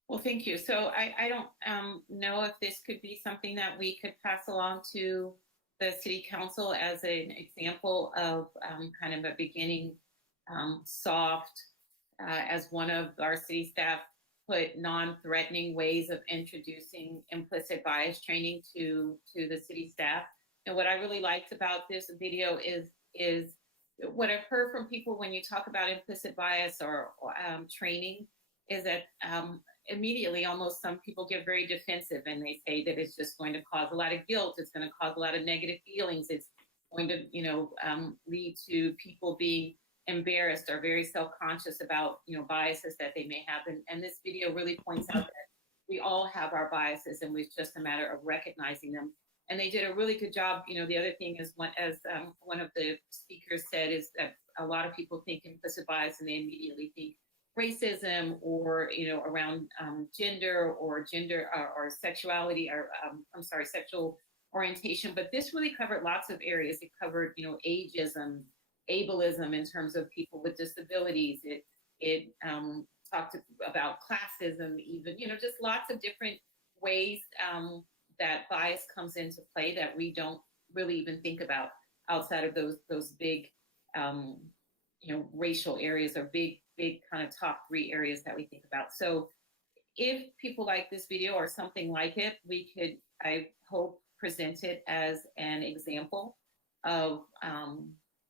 Well, thank you. So I don't know if this could be something that we could pass along to the City Council as an example of kind of a beginning soft, as one of our city staff put, non-threatening ways of introducing implicit bias training to the city staff. And what I really liked about this video is what I've heard from people when you talk about implicit bias or training is that immediately almost some people get very defensive and they say that it's just going to cause a lot of guilt, it's going to cause a lot of negative feelings, it's going to lead to people being embarrassed or very self-conscious about biases that they may have. And this video really points out that we all have our biases and it's just a matter of recognizing them. And they did a really good job. The other thing is, as one of the speakers said, is that a lot of people think implicit bias and they immediately think racism or around gender or sexuality or sexual orientation. But this really covered lots of areas. It covered ageism, ableism in terms of people with disabilities. It talked about classism, even just lots of different ways that bias comes into play that we don't really even think about outside of those big racial areas or big kind of top 3 areas that we think about. So if people like this video or something like it, we could, I hope, present it as an example of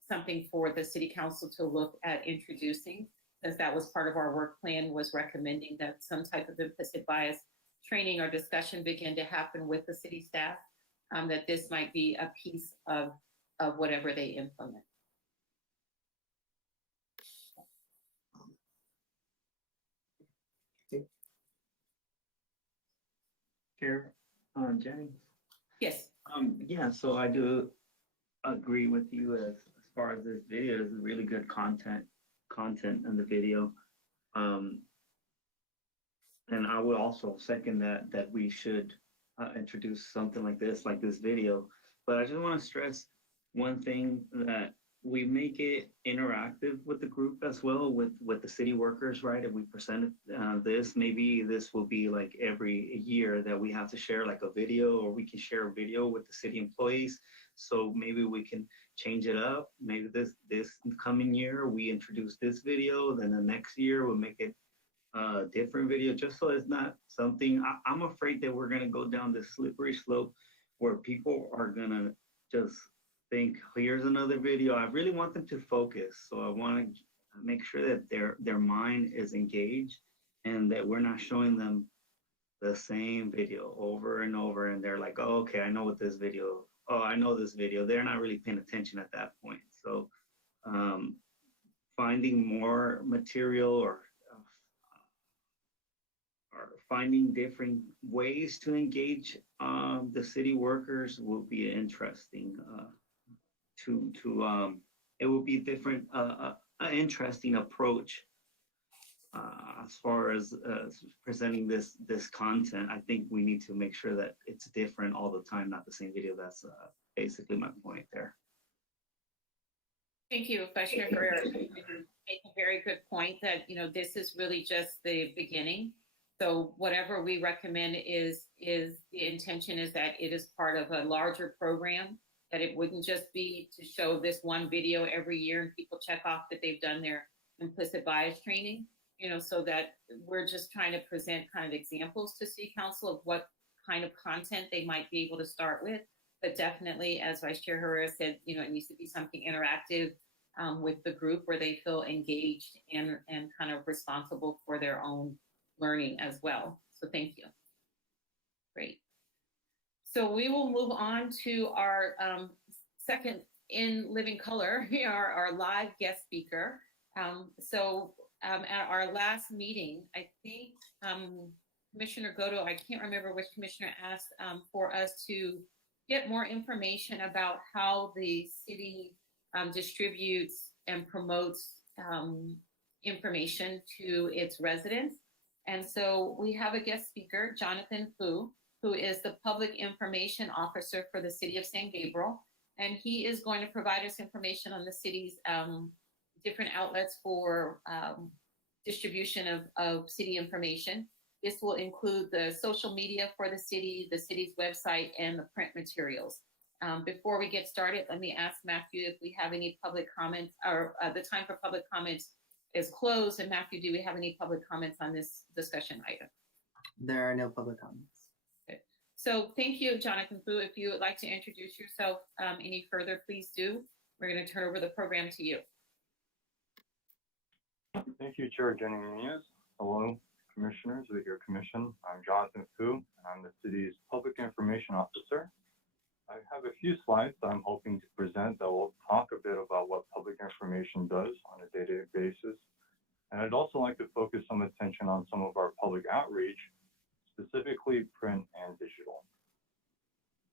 something for the City Council to look at introducing. since that was part of our work plan, was recommending that some type of implicit bias training or discussion begin to happen with the city staff, that this might be a piece of whatever they implement. Chair, Jennings. Yes. Yeah, so I do agree with you as far as this video is really good content in the video. And I would also second that we should introduce something like this video. But I just want to stress one thing, that we make it interactive with the group as well, with the city workers, right? If we present this, maybe this will be like every year that we have to share like a video, or we can share a video with the city employees. So maybe we can change it up. Maybe this coming year we introduce this video, then the next year we'll make it different video, just so it's not something. I'm afraid that we're gonna go down this slippery slope where people are gonna just think, here's another video. I really want them to focus, so I want to make sure that their mind is engaged, and that we're not showing them the same video over and over, and they're like, oh, okay, I know what this video. Oh, I know this video. They're not really paying attention at that point. So finding more material, or finding different ways to engage the city workers will be interesting. It will be different, an interesting approach as far as presenting this content. I think we need to make sure that it's different all the time, not the same video. That's basically my point there. Thank you, Vice Chair Herrera. You make a very good point that, this is really just the beginning. So whatever we recommend is the intention is that it is part of a larger program, that it wouldn't just be to show this one video every year and people check off that they've done their implicit bias training, so that we're just trying to present kind of examples to City Council of what kind of content they might be able to start with. But definitely, as Vice Chair Herrera said, it needs to be something interactive with the group, where they feel engaged and kind of responsible for their own learning as well. So thank you. Great. So we will move on to our second in living color, our live guest speaker. At our last meeting, I think Commissioner Godo, I can't remember which commissioner asked for us to get more information about how the city distributes and promotes information to its residents. And so we have a guest speaker, Jonathan Fu, who is the Public Information Officer for the City of San Gabriel. And he is going to provide us information on the city's different outlets for distribution of city information. This will include the social media for the city's website, and the print materials. Before we get started, let me ask Matthew if we have any public comments, or the time for public comments is closed. And Matthew, do we have any public comments on this discussion item? There are no public comments. Good. So thank you, Jonathan Fu. If you would like to introduce yourself any further, please do. We're going to turn over the program to you. Thank you, Chair Jenny Nunez. Hello, Commissioners of your Commission. I'm Jonathan Fu, and I'm the city's Public Information Officer. I have a few slides that I'm hoping to present that will talk a bit about what public information does on a day-to-day basis. And I'd also like to focus some attention on some of our public outreach, specifically print and digital.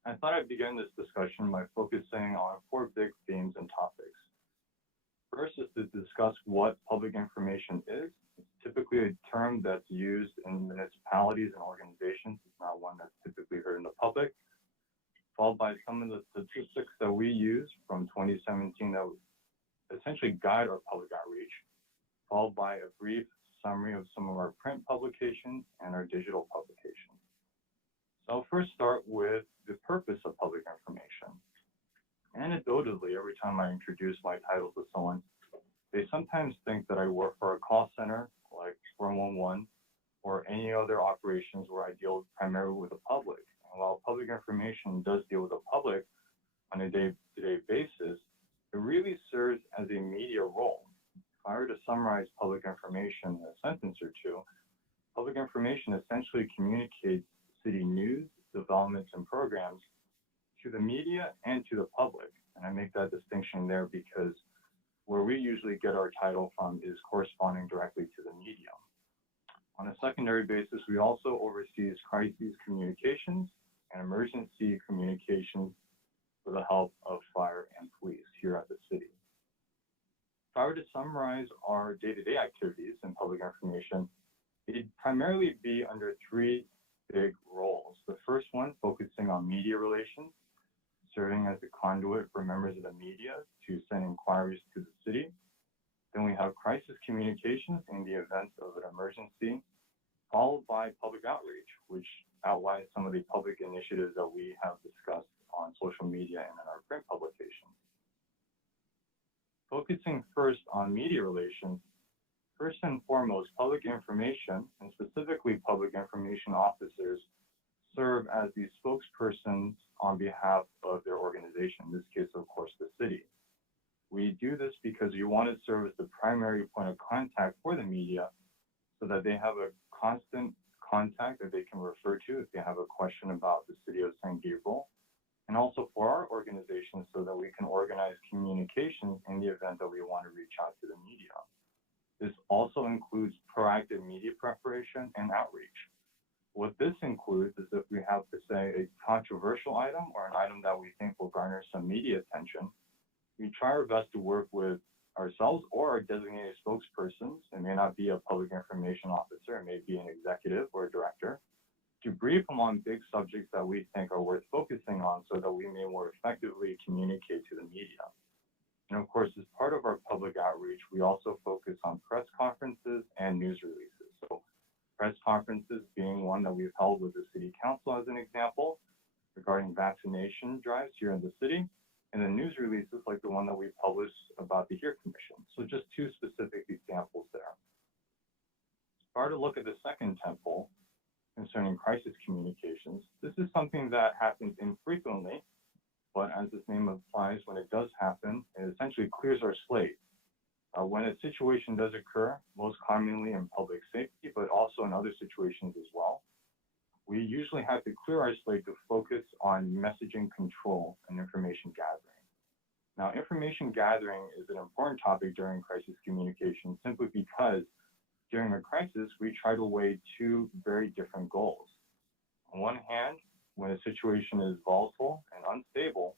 I thought I'd begin this discussion by focusing on 4 big themes and topics. First is to discuss what public information is. It's typically a term that's used in municipalities and organizations. It's not one that's typically heard in the public. Followed by some of the statistics that we use from 2017 that essentially guide our public outreach, followed by a brief summary of some of our print publications and our digital publications. So I'll first start with the purpose of public information. Anecdotally, every time I introduce my title to someone, they sometimes think that I work for a call center like 411 or any other operations where I deal primarily with the public. And while public information does deal with the public on a day-to-day basis, it really serves as a media role. If I were to summarize public information in a sentence or two, public information essentially communicates city news, developments, and programs to the media and to the public. And I make that distinction there because where we usually get our title from is corresponding directly to the media. On a secondary basis, we also oversees crises communications and emergency communications with the help of fire and police here at the city. If I were to summarize our day-to-day activities in public information, it'd primarily be under three big roles. The first one, focusing on media relations, serving as a conduit for members of the media to send inquiries to the city. Then we have crisis communications in the event of an emergency, followed by public outreach, which outlines some of the public initiatives that we have discussed on social media and in our print publications. Focusing first on media relations, first and foremost, public information, and specifically public information officers, serve as the spokespersons on behalf of their organization, in this case, of course, the city. We do this because we want to serve as the primary point of contact for the media so that they have a constant contact that they can refer to if they have a question about the city of San Gabriel, and also for our organization so that we can organize communications in the event that we want to reach out to the media. This also includes proactive media preparation and outreach. What this includes is if we have to say a controversial item or an item that we think will garner some media attention, we try our best to work with ourselves or our designated spokespersons. It may not be a public information officer, it may be an executive or a director, to brief them on big subjects that we think are worth focusing on so that we may more effectively communicate to the media. And of course, as part of our public outreach, we also focus on press conferences and news releases. So press conferences being one that we've held with the city council as an example regarding vaccination drives here in the city, and then news releases like the one that we published about the HERE Commission. So just two specific examples there. If I were to look at the second temple concerning crisis communications, this is something that happens infrequently, but as its name implies, when it does happen, it essentially clears our slate. When a situation does occur, most commonly in public safety, but also in other situations as well, we usually have to clear our slate to focus on messaging control and information gathering. Now, information gathering is an important topic during crisis communication simply because during a crisis, we try to weigh two very different goals. On one hand, when a situation is volatile and unstable,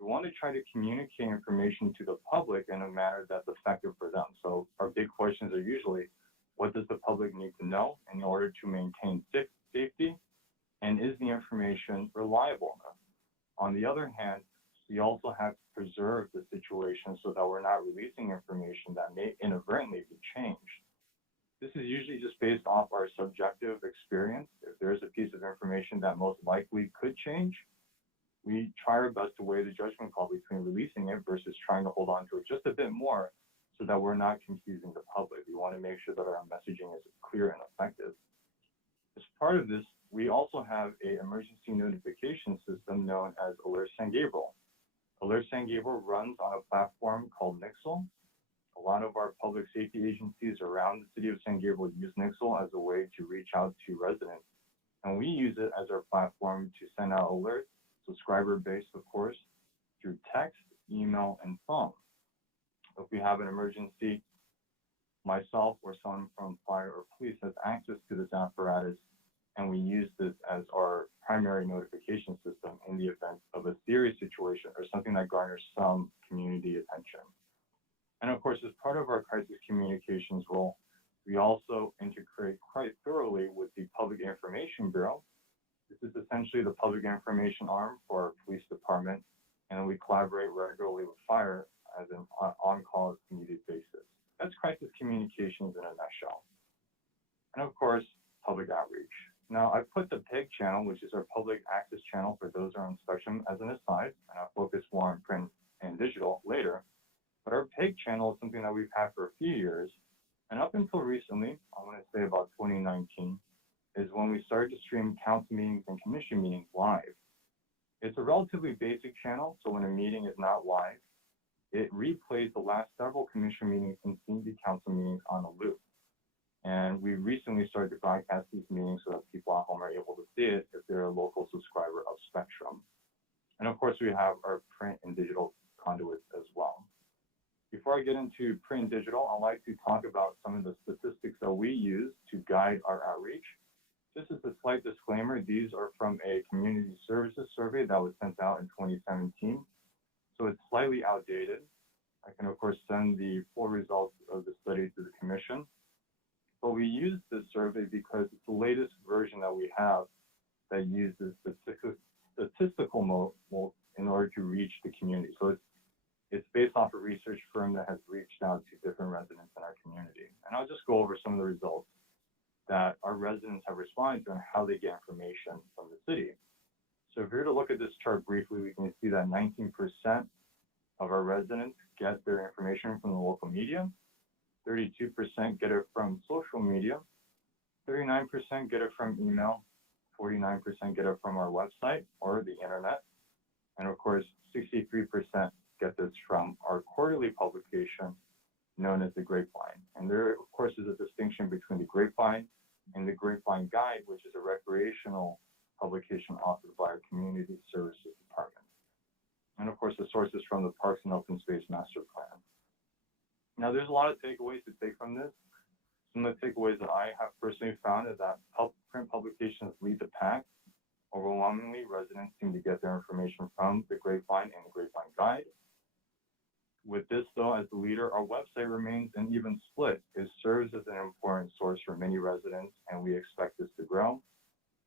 we want to try to communicate information to the public in a manner that's effective for them. So our big questions are usually, what does the public need to know in order to maintain safety? And is the information reliable enough? On the other hand, we also have to preserve the situation so that we're not releasing information that may inadvertently be changed. This is usually just based off our subjective experience. If there's a piece of information that most likely could change, we try our best to weigh the judgment call between releasing it versus trying to hold on to it just a bit more so that we're not confusing the public. We want to make sure that our messaging is clear and effective. As part of this, we also have an emergency notification system known as Alert San Gabriel. Alert San Gabriel runs on a platform called Nixle. A lot of our public safety agencies around the city of San Gabriel use Nixle as a way to reach out to residents. And we use it as our platform to send out alerts, subscriber-based, of course, through text, email, and phone. If we have an emergency, myself or someone from fire or police has access to this apparatus, and we use this as our primary notification system in the event of a serious situation or something that garners some community attention. And of course, as part of our crisis communications role, we also integrate quite thoroughly with the Public Information Bureau. This is essentially the public information arm for our police department, and we collaborate regularly with fire as an on-call as needed basis. That's crisis communications in a nutshell. And of course, public outreach. Now, I put the PIG channel, which is our public access channel for those who are on spectrum, as an aside, and I'll focus more on print and digital later. But our PIG channel is something that we've had for a few years. And up until recently, I want to say about 2019, is when we started to stream council meetings and commission meetings live. It's a relatively basic channel, so when a meeting is not live, it replays the last several commission meetings and city council meetings on a loop. And we recently started to broadcast these meetings so that people at home are able to see it if they're a local subscriber of Spectrum. And of course, we have our print and digital conduits as well. Before I get into print and digital, I'd like to talk about some of the statistics that we use to guide our outreach. Just as a slight disclaimer, these are from a community services survey that was sent out in 2017. So it's slightly outdated. I can, of course, send the full results of the study to the commission. But we use this survey because it's the latest version that we have that uses statistical mode in order to reach the community. So it's based off a research firm that has reached out to different residents in our community. And I'll just go over some of the results that our residents have responded to and how they get information from the city. So if we were to look at this chart briefly, we can see that 19% of our residents get their information from the local media, 32% get it from social media, 39% get it from email, 49% get it from our website or the internet, and of course, 63% get this from our quarterly publication known as the Grapevine. And there, of course, is a distinction between the Grapevine and the Grapevine Guide, which is a recreational publication authored by our Community Services Department. And of course, the source is from the Parks and Open Space Master Plan. Now, there's a lot of takeaways to take from this. Some of the takeaways that I have personally found is that print publications lead the pack. Overwhelmingly, residents seem to get their information from the Grapevine and the Grapevine Guide. With this, though, as the leader, our website remains an even split. It serves as an important source for many residents, and we expect this to grow.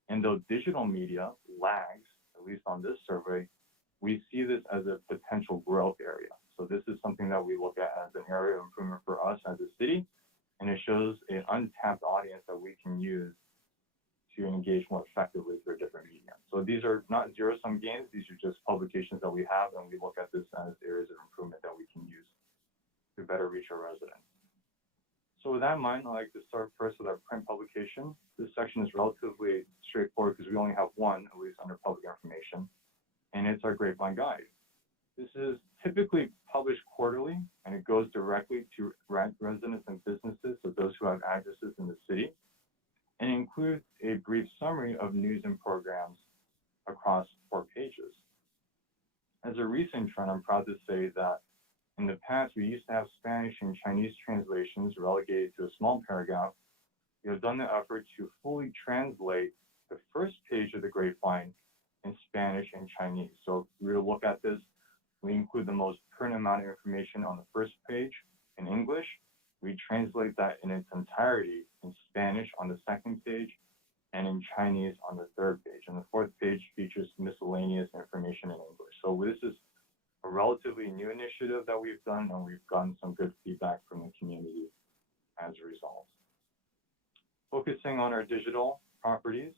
And though digital media lags, at least on this survey, we see this as a potential growth area. So this is something that we look at as an area of improvement for us as a city, and it shows an untapped audience that we can use to engage more effectively through different media. So these are not zero-sum games, these are just publications that we have, and we look at this as areas of improvement that we can use to better reach our residents. So with that in mind, I'd like to start first with our print publication. This section is relatively straightforward because we only have one, at least under public information, and it's our Grapevine Guide. This is typically published quarterly, and it goes directly to residents and businesses, so those who have addresses in the city, and includes a brief summary of news and programs across 4 pages. As a recent trend, I'm proud to say that in the past, we used to have Spanish and Chinese translations relegated to a small paragraph. We have done the effort to fully translate the first page of the Grapevine in Spanish and Chinese. So if we were to look at this, we include the most current amount of information on the first page in English. We translate that in its entirety in Spanish on the second page and in Chinese on the third page. And the fourth page features miscellaneous information in English. So this is a relatively new initiative that we've done, and we've gotten some good feedback from the community as a result. Focusing on our digital properties,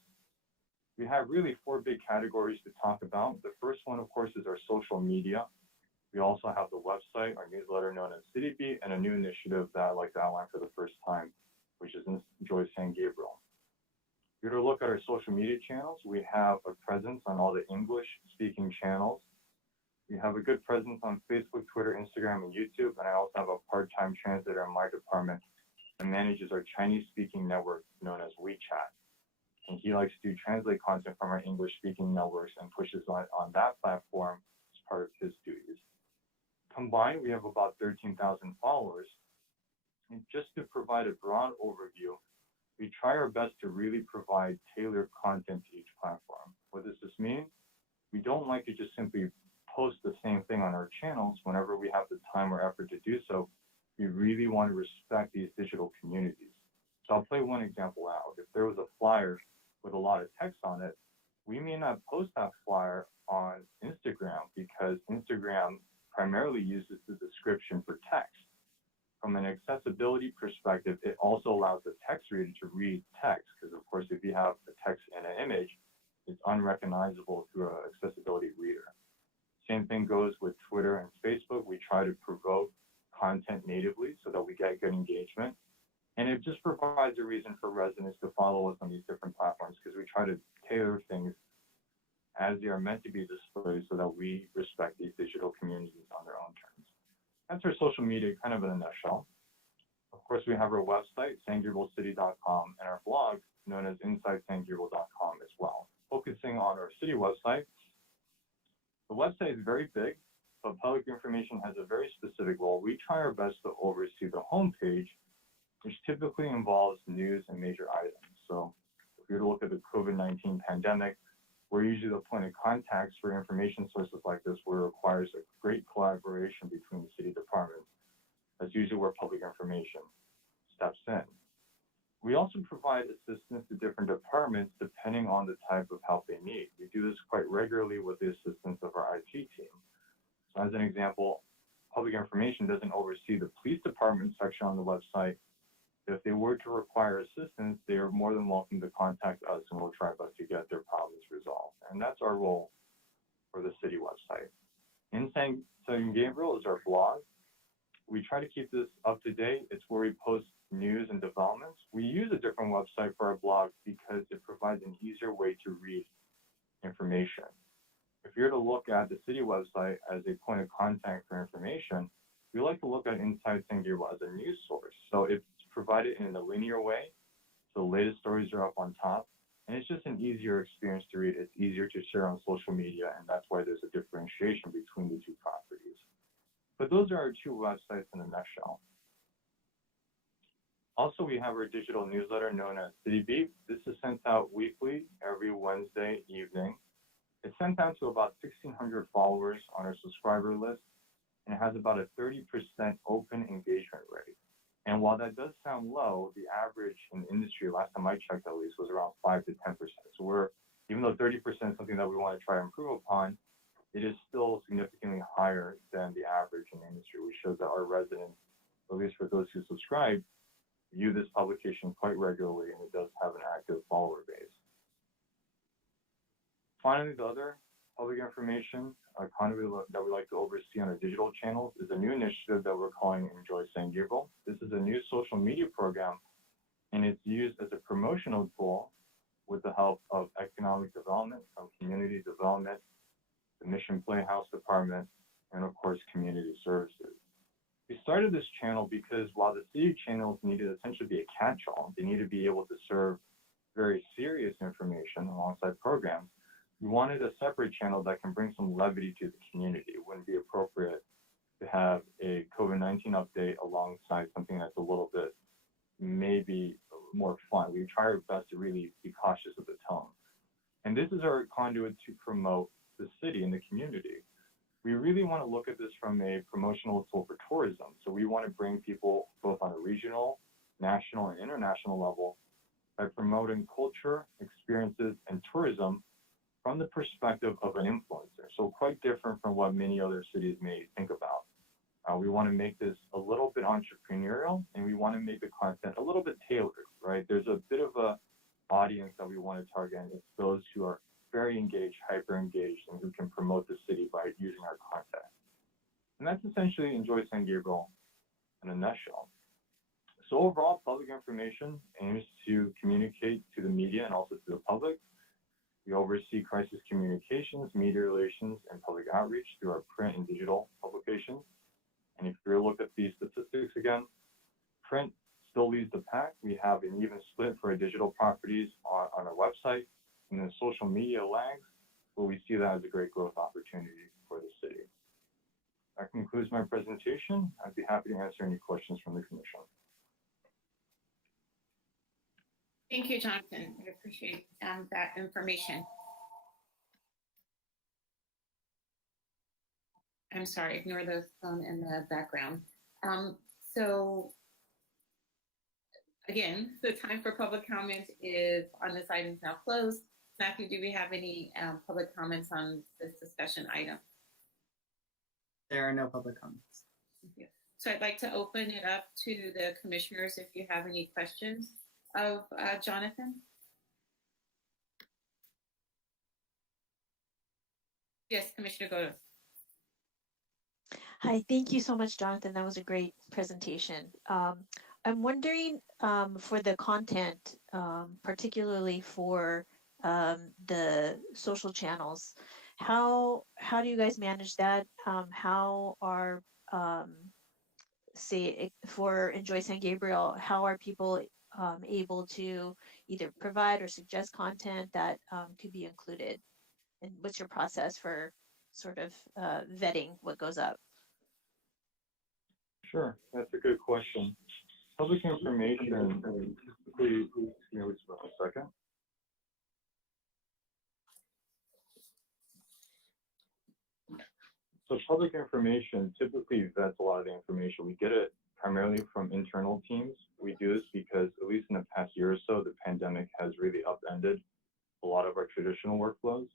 we have really 4 big categories to talk about. The first one, of course, is our social media. We also have the website, our newsletter known as City Beat, and a new initiative that I'd like to outline for the first time, which is Enjoy San Gabriel. If you're to look at our social media channels, we have a presence on all the English-speaking channels. We have a good presence on Facebook, Twitter, Instagram, and YouTube, and I also have a part-time translator in my department that manages our Chinese-speaking network known as WeChat. And he likes to translate content from our English-speaking networks and pushes on that platform as part of his duties. Combined, we have about 13,000 followers. And just to provide a broad overview, we try our best to really provide tailored content to each platform. What does this mean? We don't like to just simply post the same thing on our channels whenever we have the time or effort to do so. We really want to respect these digital communities. So I'll play one example out. If there was a flyer with a lot of text on it, we may not post that flyer on Instagram because Instagram primarily uses the description for text. From an accessibility perspective, it also allows the text reader to read text because, of course, if you have a text and an image, it's unrecognizable through an accessibility reader. Same thing goes with Twitter and Facebook. We try to provoke content natively so that we get good engagement. And it just provides a reason for residents to follow us on these different platforms because we try to tailor things as they are meant to be displayed so that we respect these digital communities on their own terms. That's our social media kind of in a nutshell. Of course, we have our website, sangabrielcity.com, and our blog known as insidesangabriel.com as well. Focusing on our city website, the website is very big, but public information has a very specific role. We try our best to oversee the homepage, which typically involves news and major items. So if you were to look at the COVID-19 pandemic, we're usually the point of contacts for information sources like this, where it requires a great collaboration between the city departments. That's usually where public information steps in. We also provide assistance to different departments depending on the type of help they need. We do this quite regularly with the assistance of our IT team. So as an example, public information doesn't oversee the police department section on the website. If they were to require assistance, they are more than welcome to contact us, and we'll try our best to get their problems resolved. And that's our role for the city website. In San Gabriel is our blog. We try to keep this up to date. It's where we post news and developments. We use a different website for our blog because it provides an easier way to read information. If you're to look at the city website as a point of contact for information, we like to look at Inside San Gabriel as a news source. So it's provided in a linear way. So the latest stories are up on top, and it's just an easier experience to read. It's easier to share on social media, and that's why there's a differentiation between the two properties. But those are our two websites in a nutshell. Also, we have our digital newsletter known as City Beat. This is sent out weekly, every Wednesday evening. It's sent out to about 1,600 followers on our subscriber list, and it has about a 30% open engagement rate. And while that does sound low, the average in the industry, last time I checked at least, was around 5 to 10%. So even though 30% is something that we want to try to improve upon, it is still significantly higher than the average in the industry, which shows that our residents, at least for those who subscribe, view this publication quite regularly, and it does have an active follower base. Finally, the other public information conduit that we like to oversee on our digital channels is a new initiative that we're calling Enjoy San Gabriel. This is a new social media program, and it's used as a promotional tool with the help of economic development, from community development, the Mission Playhouse Department, and of course, community services. We started this channel because while the city channels need to essentially be a catch-all, they need to be able to serve very serious information alongside programs. We wanted a separate channel that can bring some levity to the community. It wouldn't be appropriate to have a COVID-19 update alongside something that's a little bit maybe more fun. We try our best to really be cautious of the tone. And this is our conduit to promote the city and the community. We really want to look at this from a promotional tool for tourism. So we want to bring people both on a regional, national, and international level by promoting culture, experiences, and tourism from the perspective of an influencer. So quite different from what many other cities may think about. We want to make this a little bit entrepreneurial, and we want to make the content a little bit tailored, right? There's a bit of a audience that we want to target, and it's those who are very engaged, hyper engaged, and who can promote the city by using our content. And that's essentially Enjoy San Gabriel in a nutshell. So overall, public information aims to communicate to the media and also to the public. We oversee crisis communications, media relations, and public outreach through our print and digital publications. And if you look at these statistics again, print still leads the pack. We have an even split for our digital properties on our website, and then social media lags, but we see that as a great growth opportunity for the city. That concludes my presentation. I'd be happy to answer any questions from the commission. Thank you, Jonathan. I appreciate that information. I'm sorry, ignore the phone in the background. So again, the time for public comment is on this item is now closed. Matthew, do we have any public comments on this discussion item? There are no public comments. Thank you. So I'd like to open it up to the commissioners if you have any questions of Jonathan. Yes, Commissioner Godos. Hi, thank you so much, Jonathan. That was a great presentation. I'm wondering for the content, particularly for the social channels, how do you guys manage that? How are say for Enjoy San Gabriel, how are people able to either provide or suggest content that could be included? And what's your process for sort of vetting what goes up? Sure, that's a good question. Public information typically, just one second. So public information typically vets a lot of the information. We get it primarily from internal teams. We do this because at least in the past year or so, the pandemic has really upended a lot of our traditional workflows.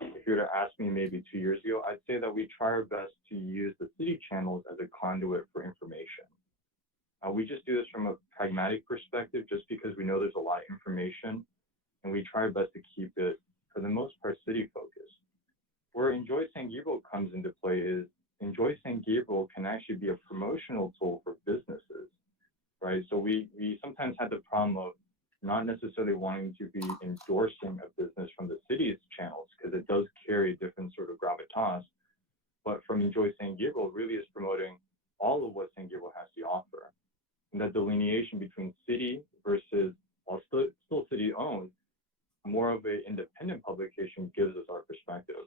If you were to ask me maybe 2 years ago, I'd say that we try our best to use the city channels as a conduit for information. We just do this from a pragmatic perspective, just because we know there's a lot of information, and we try our best to keep it, for the most part, city focused. Where Enjoy San Gabriel comes into play is Enjoy San Gabriel can actually be a promotional tool for businesses, right? So we sometimes had the problem of not necessarily wanting to be endorsing a business from the city's channels, because it does carry a different sort of gravitas. But from Enjoy San Gabriel really is promoting all of what San Gabriel has to offer. And that delineation between city versus, while still city owned, more of an independent publication gives us our perspective.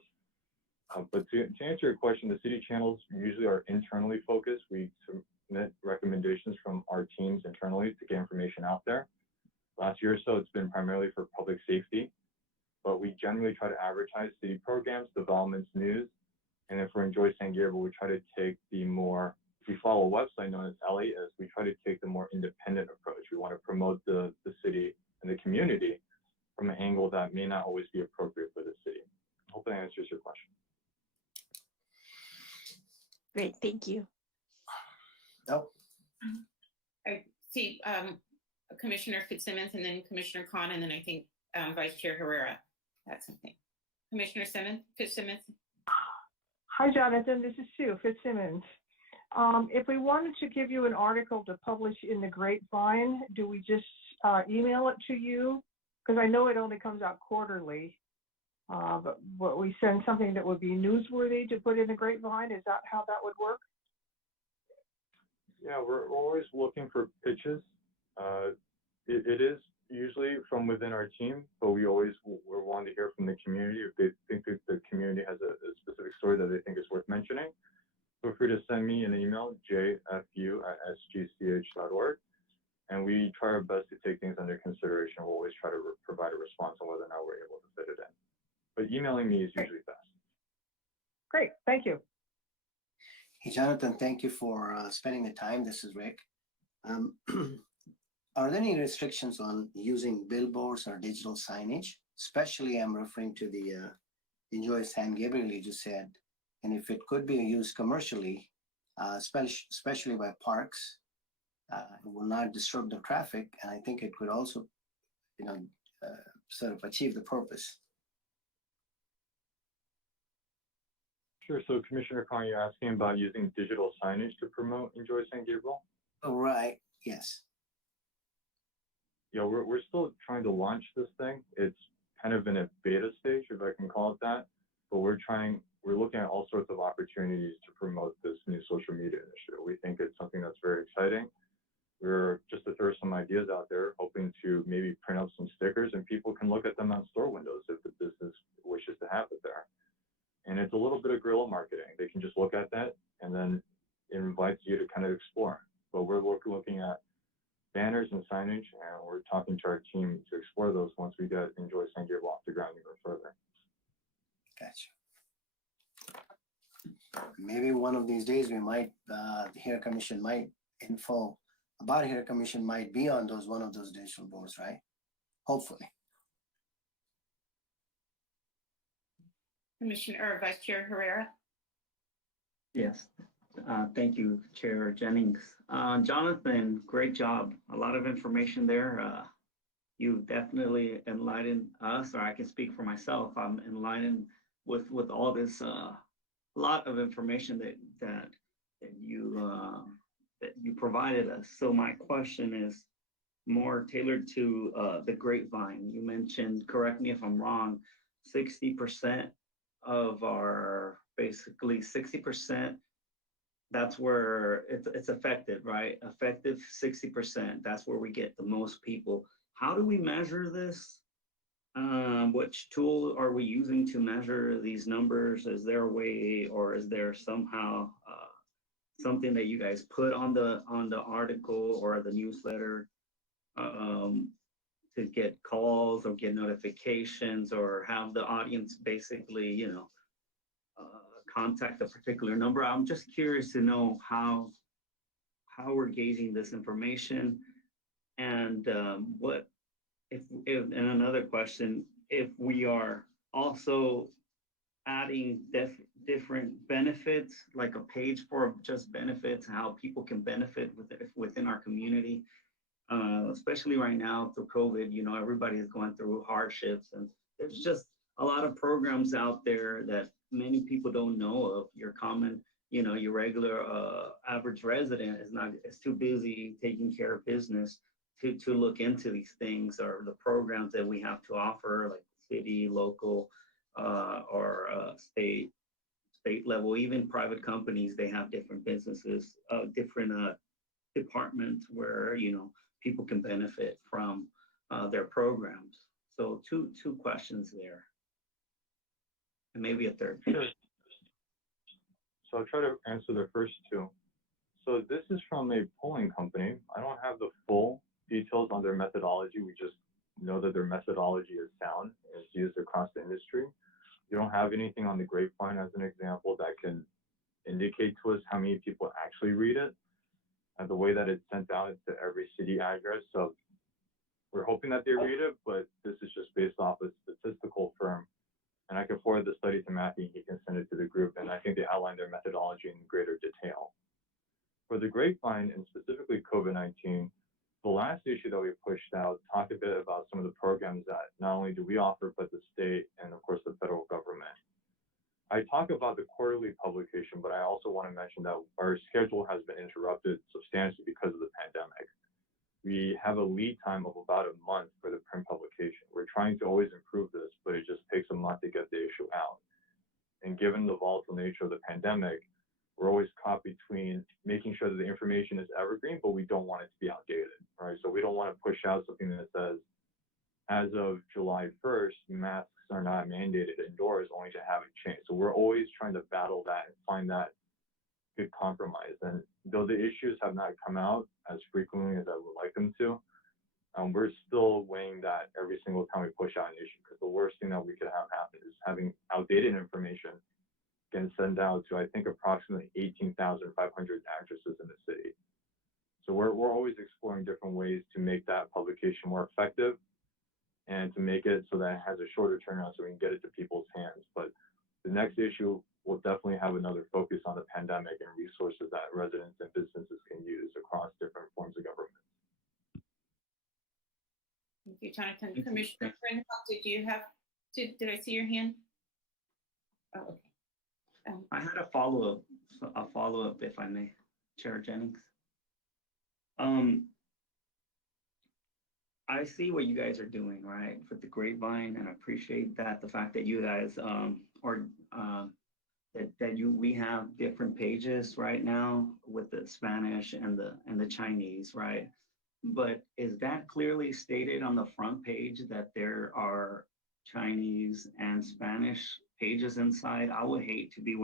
But to answer your question, the city channels usually are internally focused. We submit recommendations from our teams internally to get information out there. Last year or so, it's been primarily for public safety, but we generally try to advertise city programs, developments, news. And if we're Enjoy San Gabriel, we try to take the more, if we follow a website known as LAS, we try to take the more independent approach. We want to promote the city and the community from an angle that may not always be appropriate for the city. I hope that answers your question. Great, thank you. No. I see Commissioner Fitzsimmons and then Commissioner Khan, and then I think Vice Chair Herrera had something. Commissioner Fitzsimmons. Hi, Jonathan. This is Sue Fitzsimmons. If we wanted to give you an article to publish in the Grapevine, do we just email it to you? Because I know it only comes out quarterly. But we send something that would be newsworthy to put in the Grapevine. Is that how that would work? Yeah, we're always looking for pitches. It is usually from within our team, but we're wanting to hear from the community. If they think that the community has a specific story that they think is worth mentioning, feel free to send me an email, jfu@sgch.org, and we try our best to take things under consideration. We'll always try to provide a response on whether or not we're able to fit it in. But emailing me is usually best. Great, thank you. Hey, Jonathan, thank you for spending the time. This is Rick. Are there any restrictions on using billboards or digital signage? Especially I'm referring to the Enjoy San Gabriel you just said. And if it could be used commercially, especially by parks, it will not disrupt the traffic. And I think it could also, sort of achieve the purpose. Sure. So Commissioner Khan, you're asking about using digital signage to promote Enjoy San Gabriel? Oh, right. Yes. Yeah, we're still trying to launch this thing. It's kind of in a beta stage, if I can call it that. But we're looking at all sorts of opportunities to promote this new social media initiative. We think it's something that's very exciting. We're just to throw some ideas out there, hoping to maybe print out some stickers and people can look at them on store windows if the business wishes to have it there. And it's a little bit of guerrilla marketing. They can just look at that and then it invites you to kind of explore. But we're looking at banners and signage, and we're talking to our team to explore those once we get Enjoy San Gabriel off the ground even further. Gotcha. Maybe one of these days we might, the Hair Commission might, info about Hair Commission might be on one of those digital boards, right? Hopefully. Commissioner or Vice Chair Herrera. Yes. Thank you, Chair Jennings. Jonathan, great job. A lot of information there. You definitely enlightened us, or I can speak for myself. I'm enlightened with all this lot of information that you provided us. So my question is more tailored to the Grapevine. You mentioned, correct me if I'm wrong, 60% of our, basically 60% that's where it's affected, right? Effective 60%. That's where we get the most people. How do we measure this? Which tool are we using to measure these numbers? Is there a way, or is there somehow something that you guys put on the article or the newsletter um, to get calls or get notifications, or have the audience basically, contact a particular number? I'm just curious to know how we're gauging this information, and what if and another question, if we are also adding different benefits, like a page for just benefits, how people can benefit within our community, especially right now through COVID. Everybody is going through hardships, and there's just a lot of programs out there that many people don't know of. Your common, your regular average resident is too busy taking care of business to look into these things, or the programs that we have to offer, like city, local, or state level. Even private companies, they have different businesses, different departments where people can benefit from their programs. So two questions there, and maybe a third. Sure. So I'll try to answer the first two. So this is from a polling company. I don't have the full details on their methodology. We just know that their methodology is sound and is used across the industry. You don't have anything on the grapevine as an example that can indicate to us how many people actually read it, and the way that it's sent out to every city address. So we're hoping that they read it, but this is just based off a statistical firm. And I can forward the study to Matthew. He can send it to the group, and I think they outline their methodology in greater detail. For the grapevine, and specifically COVID-19, the last issue that we pushed out talked a bit about some of the programs that not only do we offer, but the state and of course the federal government. I talk about the quarterly publication, but I also want to mention that our schedule has been interrupted substantially because of the pandemic. We have a lead time of about a month for the print publication. We're trying to always improve this, but it just takes a month to get the issue out. And given the volatile nature of the pandemic, we're always caught between making sure that the information is evergreen, but we don't want it to be outdated, right? So we don't want to push out something that says, as of July 1st, masks are not mandated indoors, only to have it change. So we're always trying to battle that and find that good compromise. And though the issues have not come out as frequently as I would like them to, we're still weighing that every single time we push out an issue, because the worst thing that we could have happen is having outdated information getting sent out to, I think, approximately 18,500 addresses in the city. So we're always exploring different ways to make that publication more effective and to make it so that it has a shorter turnaround so we can get it to people's hands. But the next issue will definitely have another focus on the pandemic and resources that residents and businesses can use across different forms of government. Thank you, Jonathan. Commissioner Frenhoff, did I see your hand? Oh, okay. I had a follow-up, if I may, Chair Jennings. I see what you guys are doing, right, for the grapevine, and I appreciate that, the fact that you guys we have different pages right now with the Spanish and the Chinese, right? But is that clearly stated on the front page that there are Chinese and Spanish pages inside? I would hate to be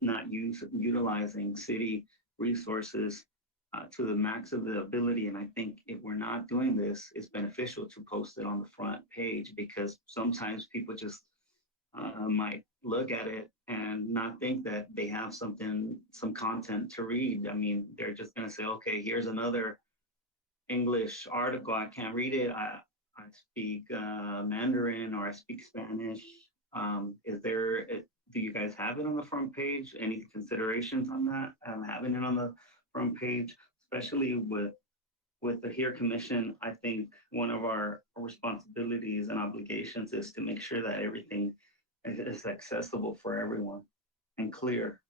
not utilizing city resources to the max of the ability. And I think if we're not doing this, it's beneficial to post it on the front page, because sometimes people just might look at it and not think that they have some content to read. I mean, they're just gonna say, okay, here's another English article. I can't read it. I speak Mandarin, or I speak Spanish. Do you guys have it on the front page? Any considerations on that? Having it on the front page, especially with the HERE Commission, I think one of our responsibilities and obligations is to make sure that everything is accessible for everyone and clear.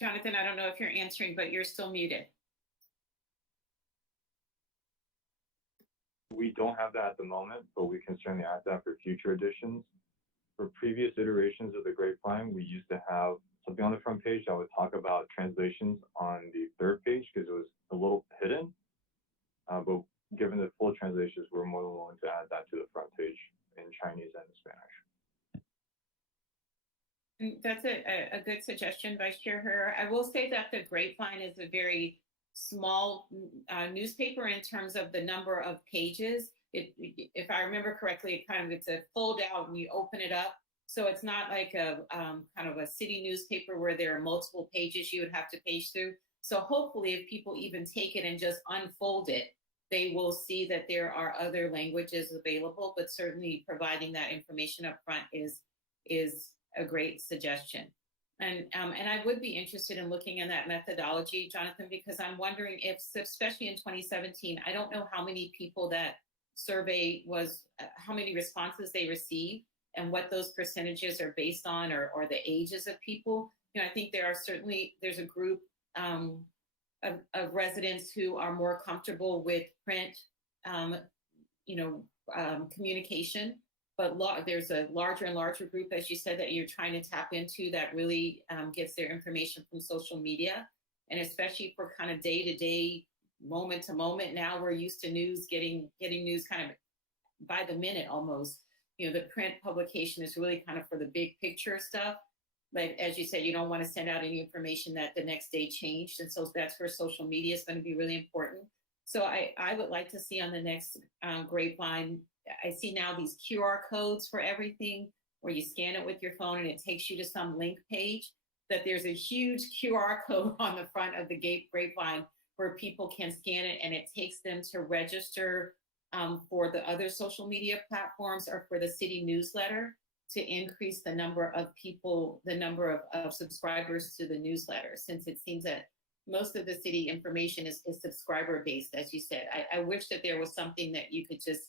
Jonathan, I don't know if you're answering, but you're still muted. We don't have that at the moment, but we can certainly add that for future editions. For previous iterations of the Grapevine, we used to have something on the front page that would talk about translations on the third page because it was a little hidden. But given the full translations, we're more than willing to add that to the front page in Chinese and Spanish. That's a good suggestion, Vice Chair Herrera. I will say that the Grapevine is a very small newspaper in terms of the number of pages. If I remember correctly, it's a fold out and you open it up. So it's not like a kind of a city newspaper where there are multiple pages you would have to page through. So hopefully if people even take it and just unfold it, they will see that there are other languages available, but certainly providing that information up front is a great suggestion. And I would be interested in looking in that methodology, Jonathan, because I'm wondering if, especially in 2017, I don't know how many people that survey was, how many responses they received and what those percentages are based on, or the ages of people. I think there's a group of residents who are more comfortable with print, communication. But there's a larger and larger group, as you said, that you're trying to tap into that really gets their information from social media. And especially for kind of day-to-day, moment-to-moment, now we're used to news, getting news kind of by the minute almost. The print publication is really kind of for the big picture stuff. But as you said, you don't want to send out any information that the next day changed. And so that's where social media is going to be really important. So I would like to see on the next Grapevine, I see now these QR codes for everything where you scan it with your phone and it takes you to some link page, that there's a huge QR code on the front of the Grapevine where people can scan it and it takes them to register for the other social media platforms or for the city newsletter to increase the number of people, the number of subscribers to the newsletter, since it seems that most of the city information is subscriber based, as you said. I wish that there was something that you could just,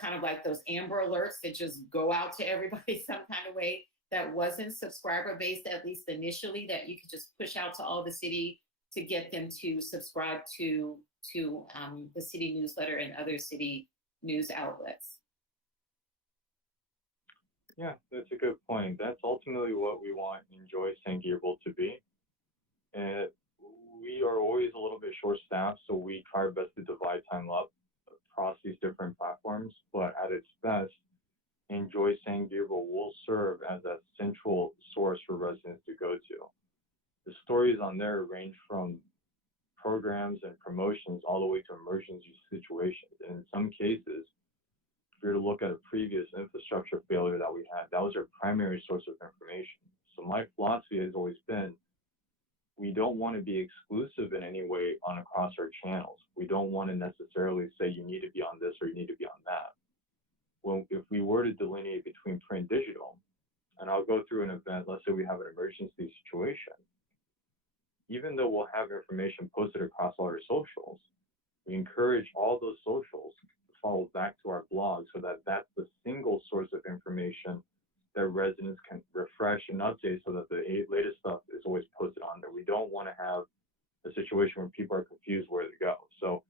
kind of like those Amber Alerts that just go out to everybody some kind of way that wasn't subscriber based, at least initially, that you could just push out to all the city to get them to subscribe to the city newsletter and other city news outlets. Yeah, that's a good point. That's ultimately what we want Enjoy San Gabriel to be. And we are always a little bit short-staffed, so we try our best to divide time up across these different platforms. But at its best, Enjoy San Gabriel will serve as that central source for residents to go to. The stories on there range from programs and promotions all the way to emergency situations. And in some cases, if you were to look at a previous infrastructure failure that we had, that was our primary source of information. So my philosophy has always been, we don't want to be exclusive in any way on across our channels. We don't want to necessarily say you need to be on this or you need to be on that. Well, if we were to delineate between print and digital, and I'll go through an event, let's say we have an emergency situation, even though we'll have information posted across all our socials, we encourage all those socials to follow back to our blog so that that's the single source of information that residents can refresh and update so that the latest stuff is always posted on there. We don't want to have a situation where people are confused where to go. So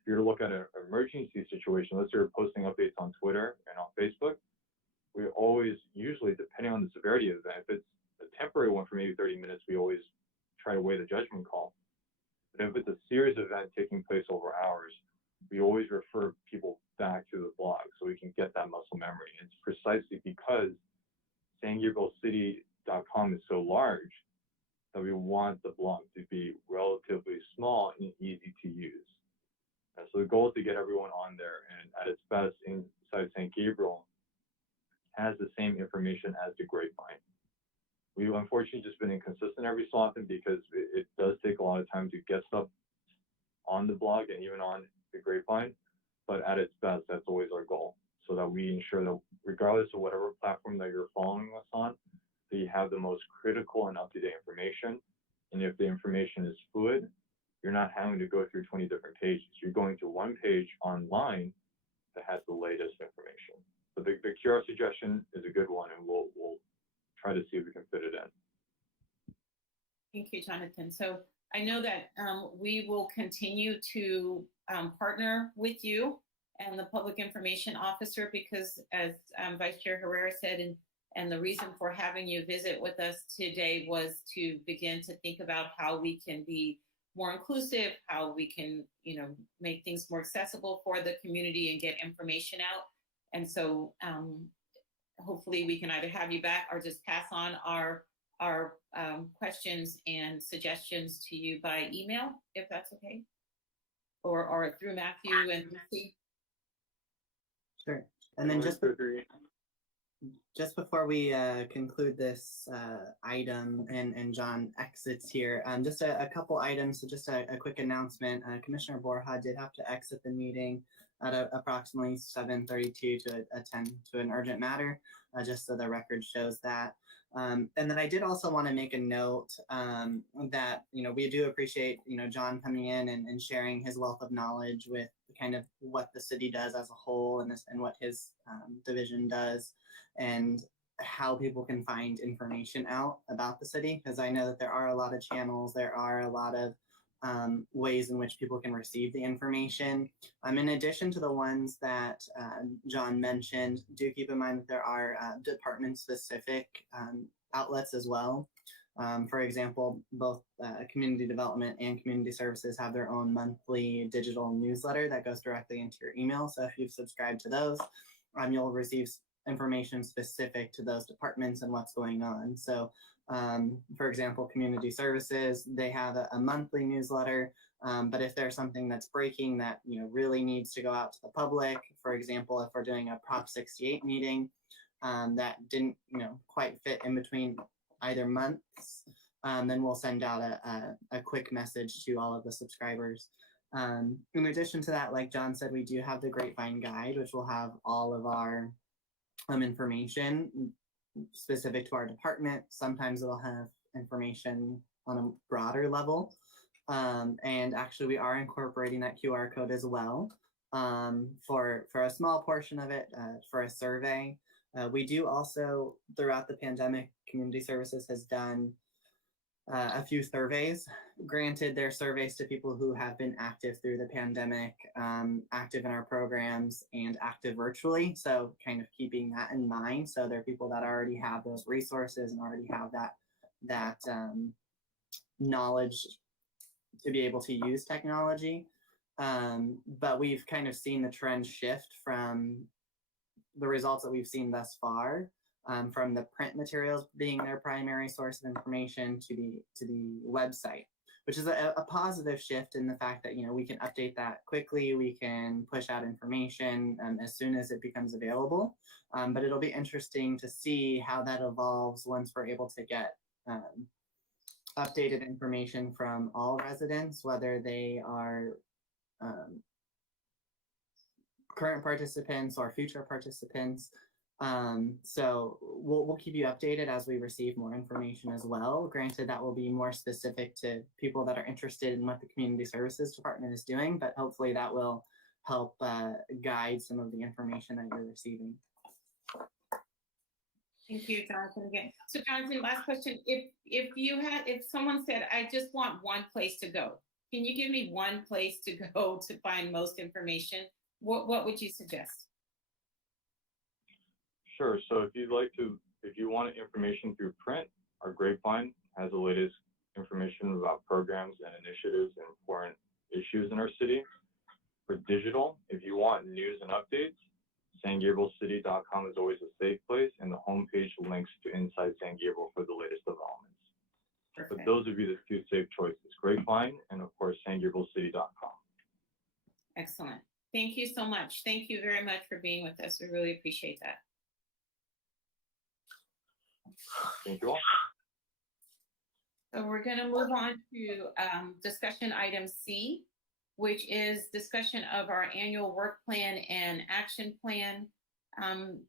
if you're to look at an emergency situation, let's say you're posting updates on Twitter and on Facebook, we always, usually depending on the severity of the event, if it's a temporary one for maybe 30 minutes, we always try to weigh the judgment call. But if it's a serious event taking place over hours, we always refer people back to the blog so we can get that muscle memory. And it's precisely because SanGabrielCity.com is so large that we want the blog to be relatively small and easy to use. And so the goal is to get everyone on there, and at its best, inside San Gabriel has the same information as the Grapevine. We've unfortunately just been inconsistent every so often because it does take a lot of time to get stuff on the blog and even on the Grapevine, but at its best, that's always our goal, so that we ensure that regardless of whatever platform that you're following us on, that you have the most critical and up-to-date information. And if the information is fluid, you're not having to go through 20 different pages. You're going to one page online that has the latest information. So the QR suggestion is a good one, and we'll try to see if we can fit it in. Thank you, Jonathan. So I know that we will continue to partner with you and the Public Information Officer, because as Vice Chair Herrera said, and the reason for having you visit with us today was to begin to think about how we can be more inclusive, how we can, make things more accessible for the community and get information out. And so hopefully we can either have you back or just pass on our questions and suggestions to you by email, if that's okay, or through Matthew and Lucy. Sure. And then just before we conclude this item and John exits here, just a couple items. So just a quick announcement. Commissioner Borja did have to exit the meeting at approximately 7:32 to attend to an urgent matter, just so the record shows that. And then I did also want to make a note that, we do appreciate, John coming in and sharing his wealth of knowledge with kind of what the city does as a whole and what his division does and how people can find information out about the city. Because I know that there are a lot of channels, there are a lot of ways in which people can receive the information. In addition to the ones that John mentioned, do keep in mind that there are department-specific outlets as well. For example, both community development and community services have their own monthly digital newsletter that goes directly into your email. So if you've subscribed to those, you'll receive information specific to those departments and what's going on. So for example, community services, they have a monthly newsletter, but if there's something that's breaking that really needs to go out to the public, for example, if we're doing a Prop 68 meeting that didn't quite fit in between either months, then we'll send out a quick message to all of the subscribers. In addition to that, like John said, we do have the Grapevine Guide, which will have all of our information specific to our department. Sometimes it'll have information on a broader level. And actually we are incorporating that QR code as well for a small portion of it for a survey. We do also, throughout the pandemic, Community Services has done a few surveys. Granted, they're surveys to people who have been active through the pandemic, active in our programs, and active virtually. So kind of keeping that in mind. So there are people that already have those resources and already have that knowledge to be able to use technology. But we've kind of seen the trend shift from the results that we've seen thus far, from the print materials being their primary source of information to the website, which is a positive shift in the fact that we can update that quickly, we can push out information as soon as it becomes available. But it'll be interesting to see how that evolves once we're able to get updated information from all residents, whether they are current participants or future participants. So we'll keep you updated as we receive more information as well. Granted, that will be more specific to people that are interested in what the Community Services Department is doing, but hopefully that will help guide some of the information that you're receiving. Thank you, Jonathan, again. So Jonathan, last question. If someone said, I just want one place to go, can you give me one place to go to find most information? What would you suggest? Sure. So if you want information through print, our Grapevine has the latest information about programs and initiatives and important issues in our city. For digital, if you want news and updates, SanGabrielCity.com is always a safe place, and the homepage links to Inside San Gabriel for the latest developments. Perfect. But those would be the two safe choices, Grapevine and of course SanGabrielCity.com. Excellent. Thank you so much. Thank you very much for being with us. We really appreciate that. Thank you all. So we're going to move on to discussion item C, which is discussion of our annual work plan and action plan.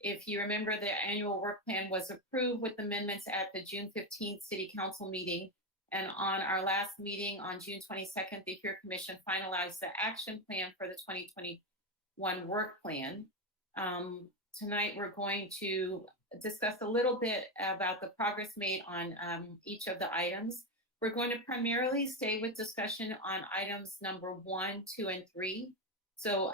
If you remember, the annual work plan was approved with amendments at the June 15th City Council meeting. And on our last meeting on June 22nd, the HERE Commission finalized the action plan for the 2021 work plan. Tonight, we're going to discuss a little bit about the progress made on each of the items. We're going to primarily stay with discussion on items number 1, 2, and 3. So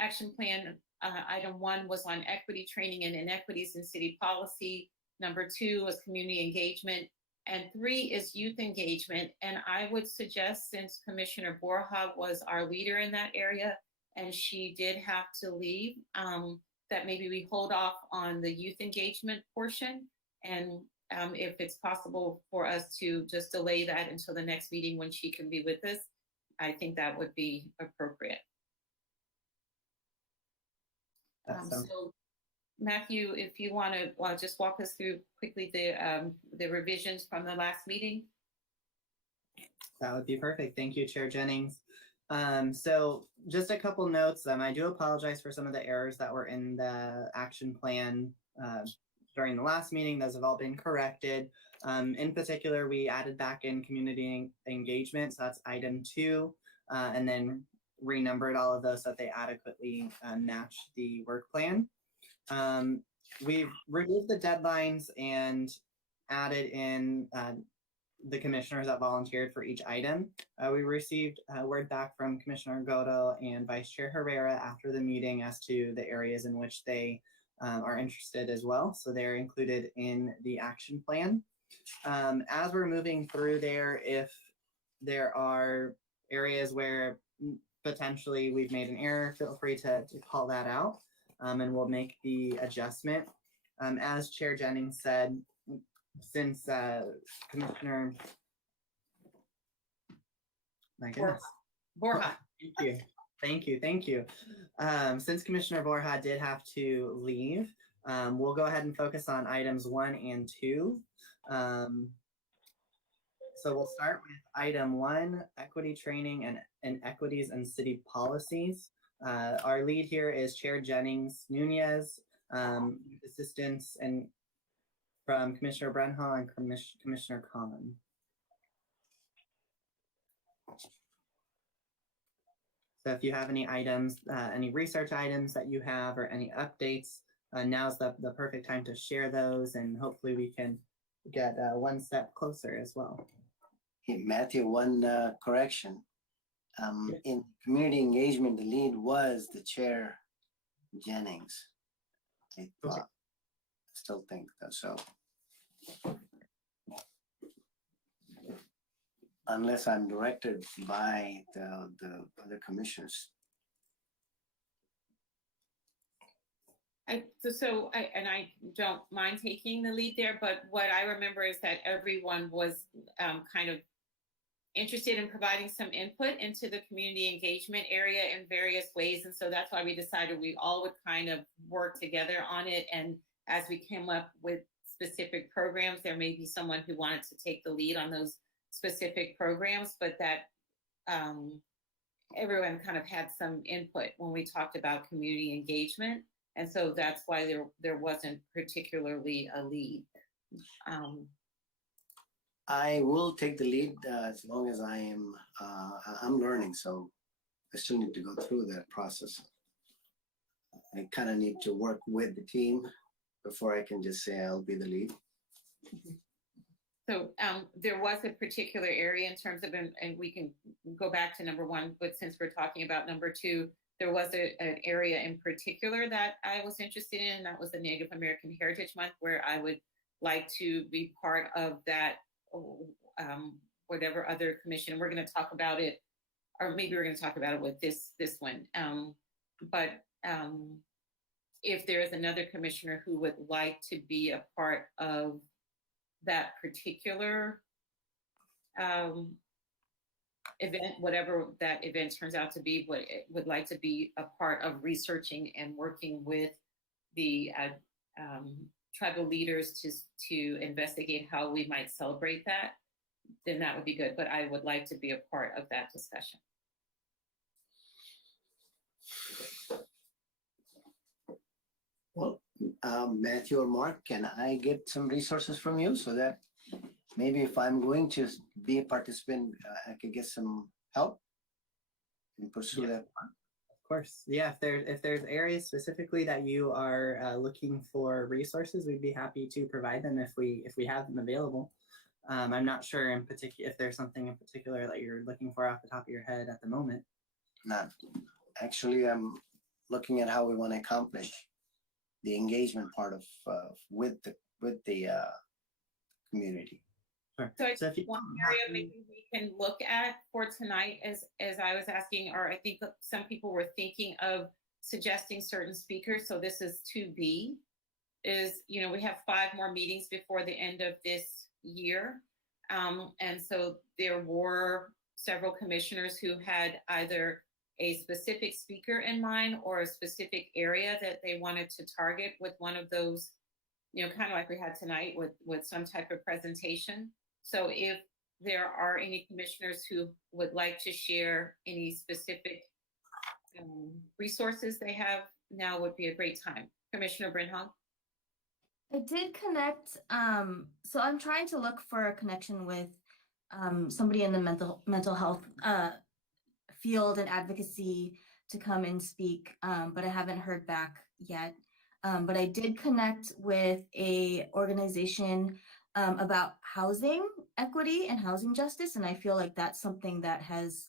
action plan, item 1 was on equity training and inequities in city policy. Number 2 was community engagement. And 3 is youth engagement. And I would suggest, since Commissioner Borja was our leader in that area, and she did have to leave, that maybe we hold off on the youth engagement portion. And if it's possible for us to just delay that until the next meeting when she can be with us, I think that would be appropriate. So Matthew, if you want to just walk us through quickly the revisions from the last meeting. That would be perfect. Thank you, Chair Jennings. So just a couple notes. I do apologize for some of the errors that were in the action plan during the last meeting. Those have all been corrected. In particular, we added back in community engagement. So that's item 2, and then renumbered all of those so that they adequately match the work plan. We've removed the deadlines and added in the commissioners that volunteered for each item. We received word back from Commissioner Godo and Vice Chair Herrera after the meeting as to the areas in which they are interested as well. So they're included in the action plan. As we're moving through there, if there are areas where potentially we've made an error, feel free to call that out, and we'll make the adjustment. As Chair Jennings said, since Commissioner, my goodness, Borja. Thank you. Since Commissioner Borja did have to leave, we'll go ahead and focus on items 1 and 2. So we'll start with item 1, equity training and equities and city policies. Our lead here is Chair Jennings Nunez, assistance and from Commissioner Brenha and Commissioner Khan. So if you have any items, any research items that you have or any updates, now's the perfect time to share those, and hopefully we can get one step closer as well. Hey, Matthew, one correction. In community engagement, the lead was the Chair Jennings. I thought, still think that so. Unless I'm directed by the other commissioners. I don't mind taking the lead there, but what I remember is that everyone was kind of interested in providing some input into the community engagement area in various ways. And so that's why we decided we all would kind of work together on it. And as we came up with specific programs, there may be someone who wanted to take the lead on those specific programs, but that everyone kind of had some input when we talked about community engagement. And so that's why there wasn't particularly a lead. I will take the lead as long as I'm learning, so I still need to go through that process. I kind of need to work with the team before I can just say I'll be the lead. So there was a particular area in terms of, and we can go back to number 1, but since we're talking about number 2, there was an area in particular that I was interested in, and that was the Native American Heritage Month, where I would like to be part of that, whatever other commission. We're going to talk about it, or maybe we're going to talk about it with this one. But if there is another commissioner who would like to be a part of that particular event, whatever that event turns out to be, would like to be a part of researching and working with the tribal leaders to investigate how we might celebrate that, then that would be good. But I would like to be a part of that discussion. Well, Matthew or Mark, can I get some resources from you so that maybe if I'm going to be a participant, I could get some help and pursue that? Of course, yeah. If there's areas specifically that you are looking for resources, we'd be happy to provide them if we have them available. I'm not sure in particular if there's something in particular that you're looking for off the top of your head at the moment. None. Actually, looking at how we want to accomplish the engagement part of with the community. Sure. So I So if you think one don't area have- maybe we can look at for tonight, as I was asking, or I think that some people were thinking of suggesting certain speakers. So this is 2B, is, you know, we have 5 more meetings before the end of this year. And so there were several commissioners who had either a specific speaker in mind or a specific area that they wanted to target with one of those, you know, kind of like we had tonight with some type of presentation. So if there are any commissioners who would like to share any specific resources they have, now would be a great time. Commissioner Brinhong? I did connect, so I'm trying to look for a connection with somebody in the mental health field and advocacy to come and speak, but I haven't heard back yet. But I did connect with a organization about housing equity and housing justice, and I feel like that's something that has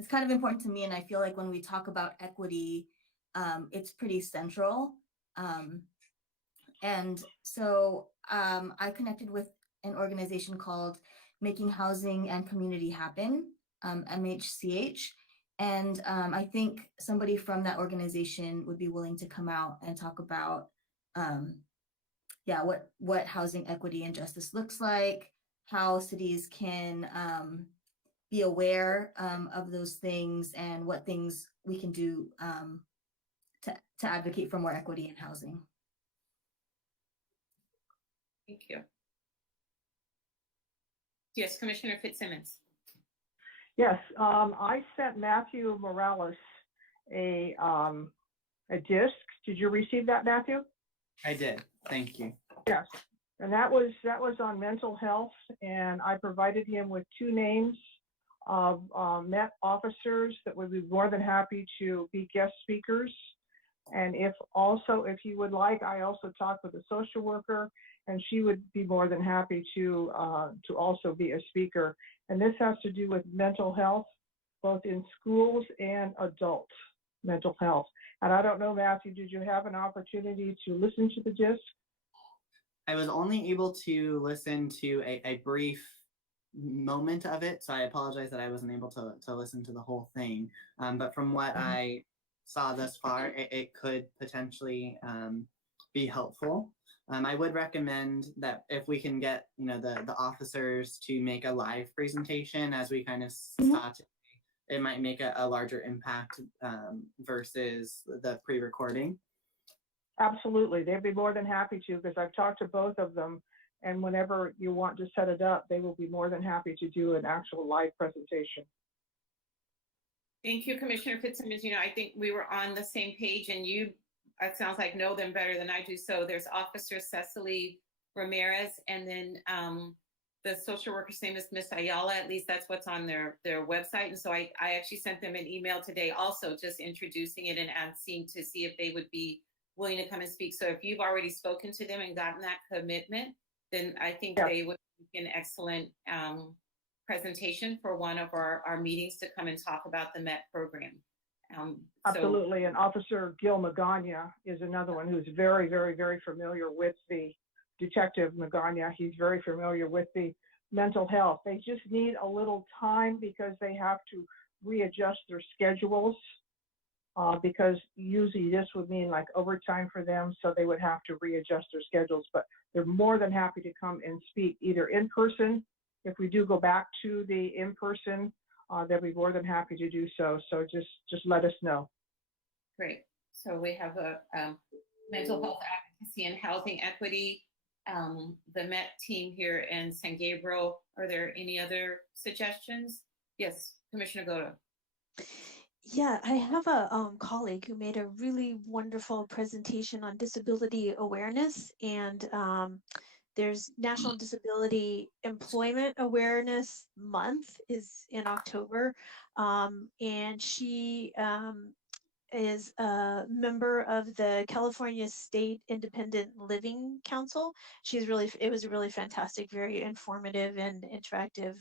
it's kind of important to me. And I feel like when we talk about equity, it's pretty central. And so I connected with an organization called Making Housing and Community Happen, MHCH. And I think somebody from that organization would be willing to come out and talk about, what housing equity and justice looks like, how cities can be aware of those things, and what things we can do to advocate for more equity in housing. Thank you. Yes, Commissioner Fitzsimmons. Yes, I sent Matthew Morales a disc. Did you receive that, Matthew? I did. Thank you. Yes, and that was on mental health, and I provided him with 2 names of Met officers that would be more than happy to be guest speakers. And if you would like, I also talked with a social worker, and she would be more than happy to also be a speaker. And this has to do with mental health, both in schools and adult mental health. And I don't know, Matthew, did you have an opportunity to listen to the disc? I was only able to listen to a brief moment of it, so I apologize that I wasn't able to listen to the whole thing. But from what I saw thus far, it could potentially be helpful. I would recommend that if we can get the officers to make a live presentation, as we kind of saw today, it might make a larger impact versus the pre-recording. Absolutely, they'd be more than happy to, because I've talked to both of them, and whenever you want to set it up, they will be more than happy to do an actual live presentation. Thank you, Commissioner Fitzsimmons. You know, I think we were on the same page, and you, it sounds like, know them better than I do. So there's Officer Cecily Ramirez, and then the social worker's name is Miss Ayala. At least that's what's on their website. And so I actually sent them an email today also, just introducing it and asking to see if they would be willing to come and speak. So if you've already spoken to them and gotten that commitment, then I think they would be an excellent presentation for one of our meetings to come and talk about the MET program. Absolutely, and Officer Gil Magana is another one who's very, very, very familiar with the Detective Magana. He's very familiar with the mental health. They just need a little time because they have to readjust their schedules because usually this would mean like overtime for them, so they would have to readjust their schedules, but they're more than happy to come and speak either in person. If we do go back to the in-person, they'll be more than happy to do so. So just let us know. Great. So we have a mental health advocacy and housing equity, the MET team here in San Gabriel. Are there any other suggestions? Yes, Commissioner Goto. Yeah, I have a colleague who made a really wonderful presentation on disability awareness, and there's National Disability Employment Awareness Month is in October, and she is a member of the California State Independent Living Council. It was a really fantastic, very informative and interactive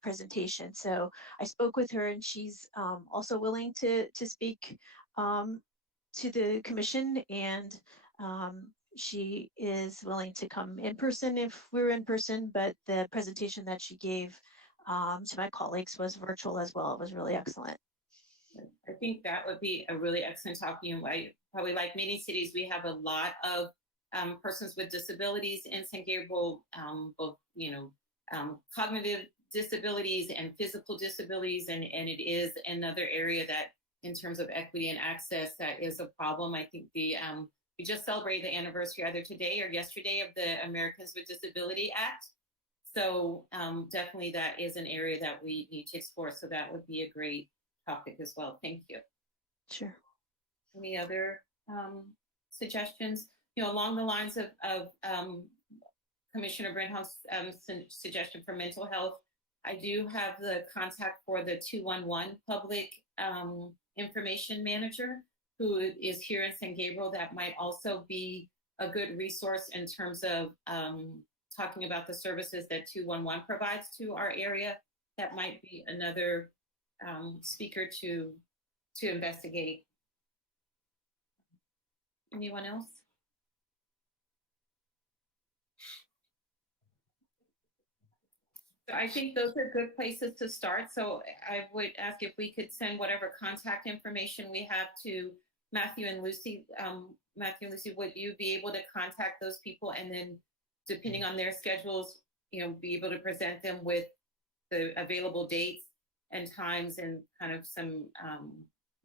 presentation. So I spoke with her, and she's also willing to speak to the commission, and she is willing to come in person if we were in person, but the presentation that she gave to my colleagues was virtual as well. It was really excellent. I think that would be a really excellent talking point. Probably like many cities, we have a lot of persons with disabilities in San Gabriel, both, cognitive disabilities and physical disabilities. And it is another area that in terms of equity and access, that is a problem. I think we just celebrated the anniversary either today or yesterday of the Americans with Disability Act. So definitely that is an area that we need to explore. So that would be a great topic as well. Thank you. Sure. Any other suggestions? Along the lines of Commissioner Brinhoff's suggestion for mental health, I do have the contact for the 211 public information manager who is here in San Gabriel. That might also be a good resource in terms of talking about the services that 211 provides to our area. That might be another speaker to investigate. Anyone else? So I think those are good places to start. So I would ask if we could send whatever contact information we have to Matthew and Lucy. Matthew and Lucy, would you be able to contact those people, and then depending on their schedules, be able to present them with the available dates and times and kind of some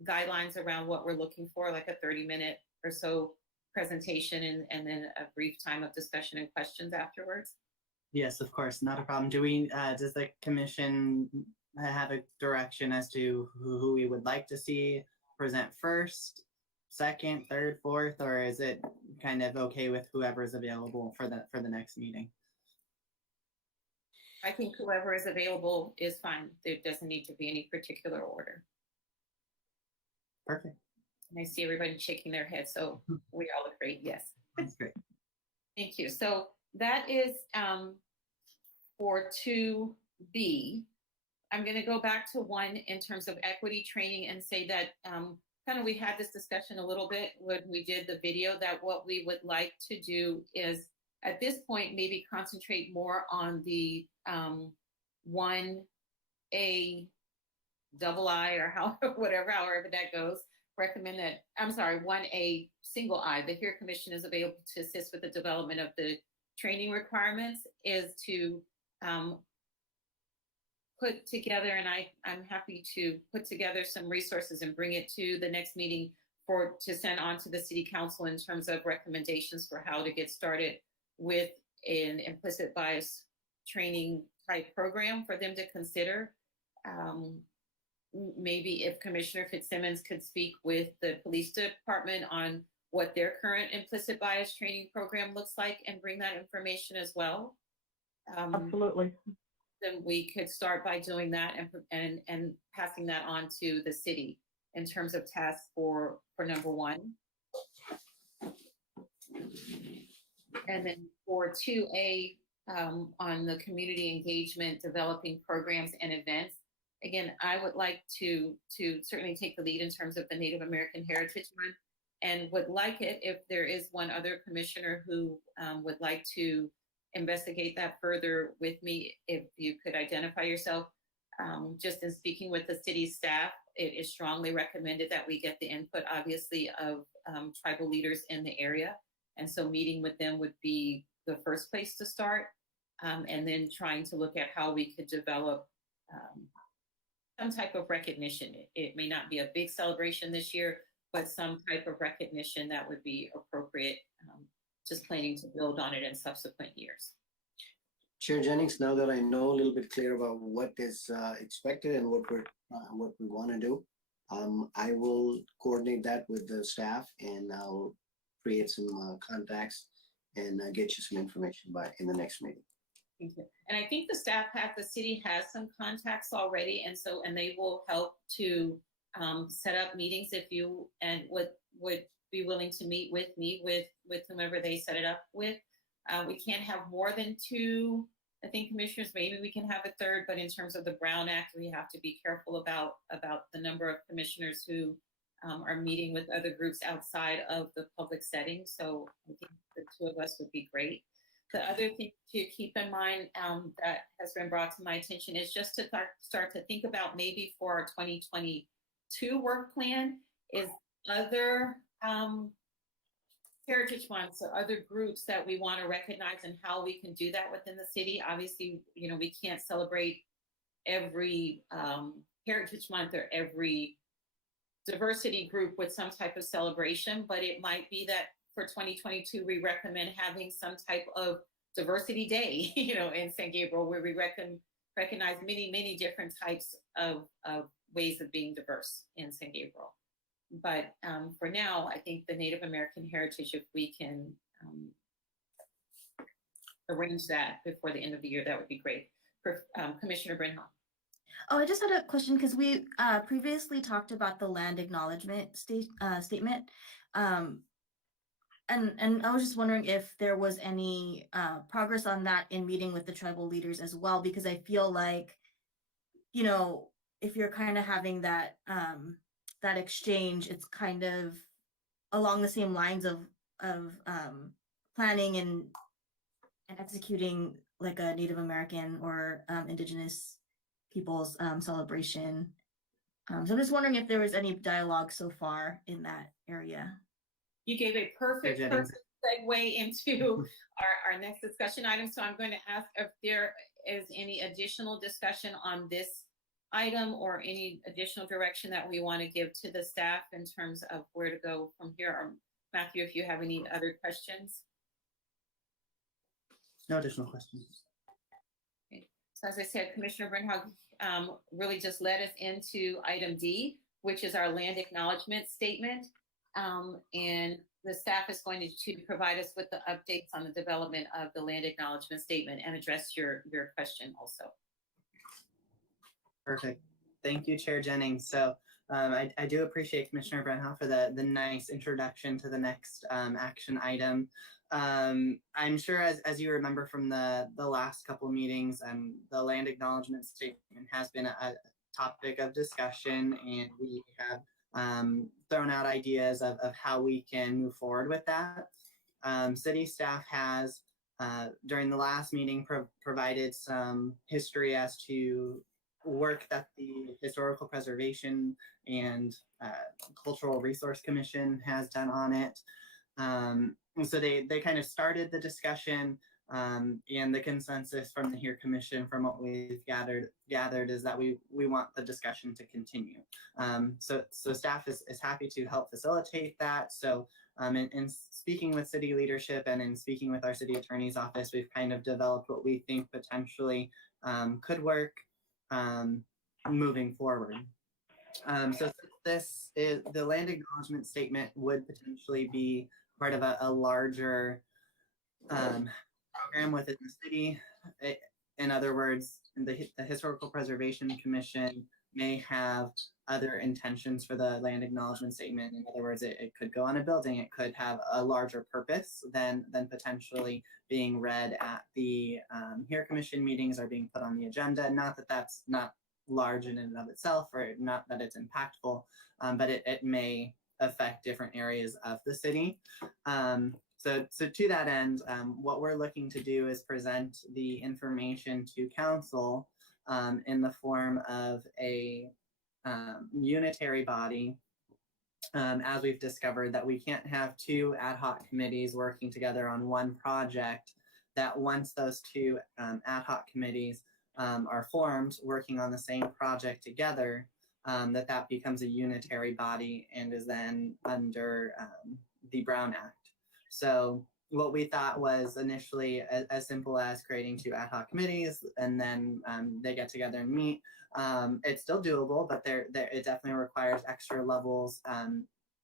guidelines around what we're looking for, like a 30-minute or so presentation and then a brief time of discussion and questions afterwards? Yes, of course, not a problem. Does the commission have a direction as to who we would like to see present first, second, third, fourth, or is it kind of okay with whoever is available for the next meeting? I think whoever is available is fine. There doesn't need to be any particular order. Perfect. And I see everybody shaking their head, so we all agree, yes. That's great. Thank you. So that is for 2B. I'm going to go back to 1 in terms of equity training and say that we had this discussion a little bit when we did the video, that what we would like to do is at this point maybe concentrate more on the 1A double I or however that goes. Recommend that, 1A single I, the HERE Commission is available to assist with the development of the training requirements, is to put together, and I'm happy to put together some resources and bring it to the next meeting to send on to the City Council in terms of recommendations for how to get started with an implicit bias training type program for them to consider. Maybe if Commissioner Fitzsimmons could speak with the police department on what their current implicit bias training program looks like and bring that information as well. Absolutely. Then we could start by doing that and passing that on to the city in terms of tasks for number 1. And then for 2A, on the community engagement, developing programs and events. Again, I would like to certainly take the lead in terms of the Native American Heritage Month, and would like it if there is one other commissioner who would like to investigate that further with me. If you could identify yourself. Just in speaking with the city staff, it is strongly recommended that we get the input, obviously, of tribal leaders in the area. And so meeting with them would be the first place to start. And then trying to look at how we could develop some type of recognition. It may not be a big celebration this year, but some type of recognition that would be appropriate, just planning to build on it in subsequent years. Chair Jennings, now that I know a little bit clear about what is expected and what we want to do, I will coordinate that with the staff, and I'll create some contacts and get you some information in the next meeting. Thank you. And I think the city has some contacts already, and they will help to set up meetings if you would be willing to meet with me with whomever they set it up with. We can't have more than 2, I think, commissioners. Maybe we can have a third, but in terms of the Brown Act, we have to be careful about the number of commissioners who are meeting with other groups outside of the public setting. So I think the two of us would be great. The other thing to keep in mind that has been brought to my attention is just to start to think about maybe for our 2022 work plan is other heritage months or other groups that we want to recognize and how we can do that within the city. Obviously, you know, we can't celebrate every heritage month or every diversity group with some type of celebration, but it might be that for 2022, we recommend having some type of diversity day, you know, in San Gabriel, where we recognize many different types of ways of being diverse in San Gabriel. But for now, I think the Native American heritage, if we can arrange that before the end of the year, that would be great. For Commissioner Brinhoff. Oh, I just had a question because we previously talked about the land acknowledgement statement. And I was just wondering if there was any progress on that in meeting with the tribal leaders as well, because I feel like, you know, if you're kind of having that that exchange, it's kind of along the same lines of planning and executing like a Native American or Indigenous people's celebration. So I'm just wondering if there was any dialogue so far in that area. You gave a perfect segue into our next discussion item. So I'm going to ask if there is any additional discussion on this item or any additional direction that we want to give to the staff in terms of where to go from here. Or Matthew, if you have any other questions. No additional questions. Okay. So as I said, Commissioner Brinhoff really just led us into item D, which is our land acknowledgement statement. And the staff is going to provide us with the updates on the development of the land acknowledgement statement and address your question also. Perfect. Thank you, Chair Jennings. So I do appreciate Commissioner Brinhoff for the nice introduction to the next action item. I'm sure as you remember from the last couple meetings, the land acknowledgement statement has been a topic of discussion, and we have thrown out ideas of how we can move forward with that. City staff has, during the last meeting, provided some history as to work that the Historical Preservation and Cultural Resource Commission has done on it. And so they kind of started the discussion, and the consensus from the HERE Commission, from what we've gathered is that we want the discussion to continue. So staff is happy to help facilitate that. So in speaking with city leadership and in speaking with our city attorney's office, we've kind of developed what we think potentially could work moving forward. So this is the land acknowledgement statement would potentially be part of a larger program within the city. In other words, the Historical Preservation Commission may have other intentions for the land acknowledgement statement. In other words, it could go on a building. It could have a larger purpose than potentially being read at the HERE Commission meetings or being put on the agenda. Not that that's not large in and of itself, or not that it's impactful, but it may affect different areas of the city. So to that end, what we're looking to do is present the information to council in the form of a unitary body. As we've discovered that we can't have two ad hoc committees working together on one project, that once those two ad hoc committees are formed working on the same project together, that becomes a unitary body and is then under the Brown Act. So what we thought was initially as simple as creating two ad hoc committees, and then they get together and meet. It's still doable, but it definitely requires extra levels,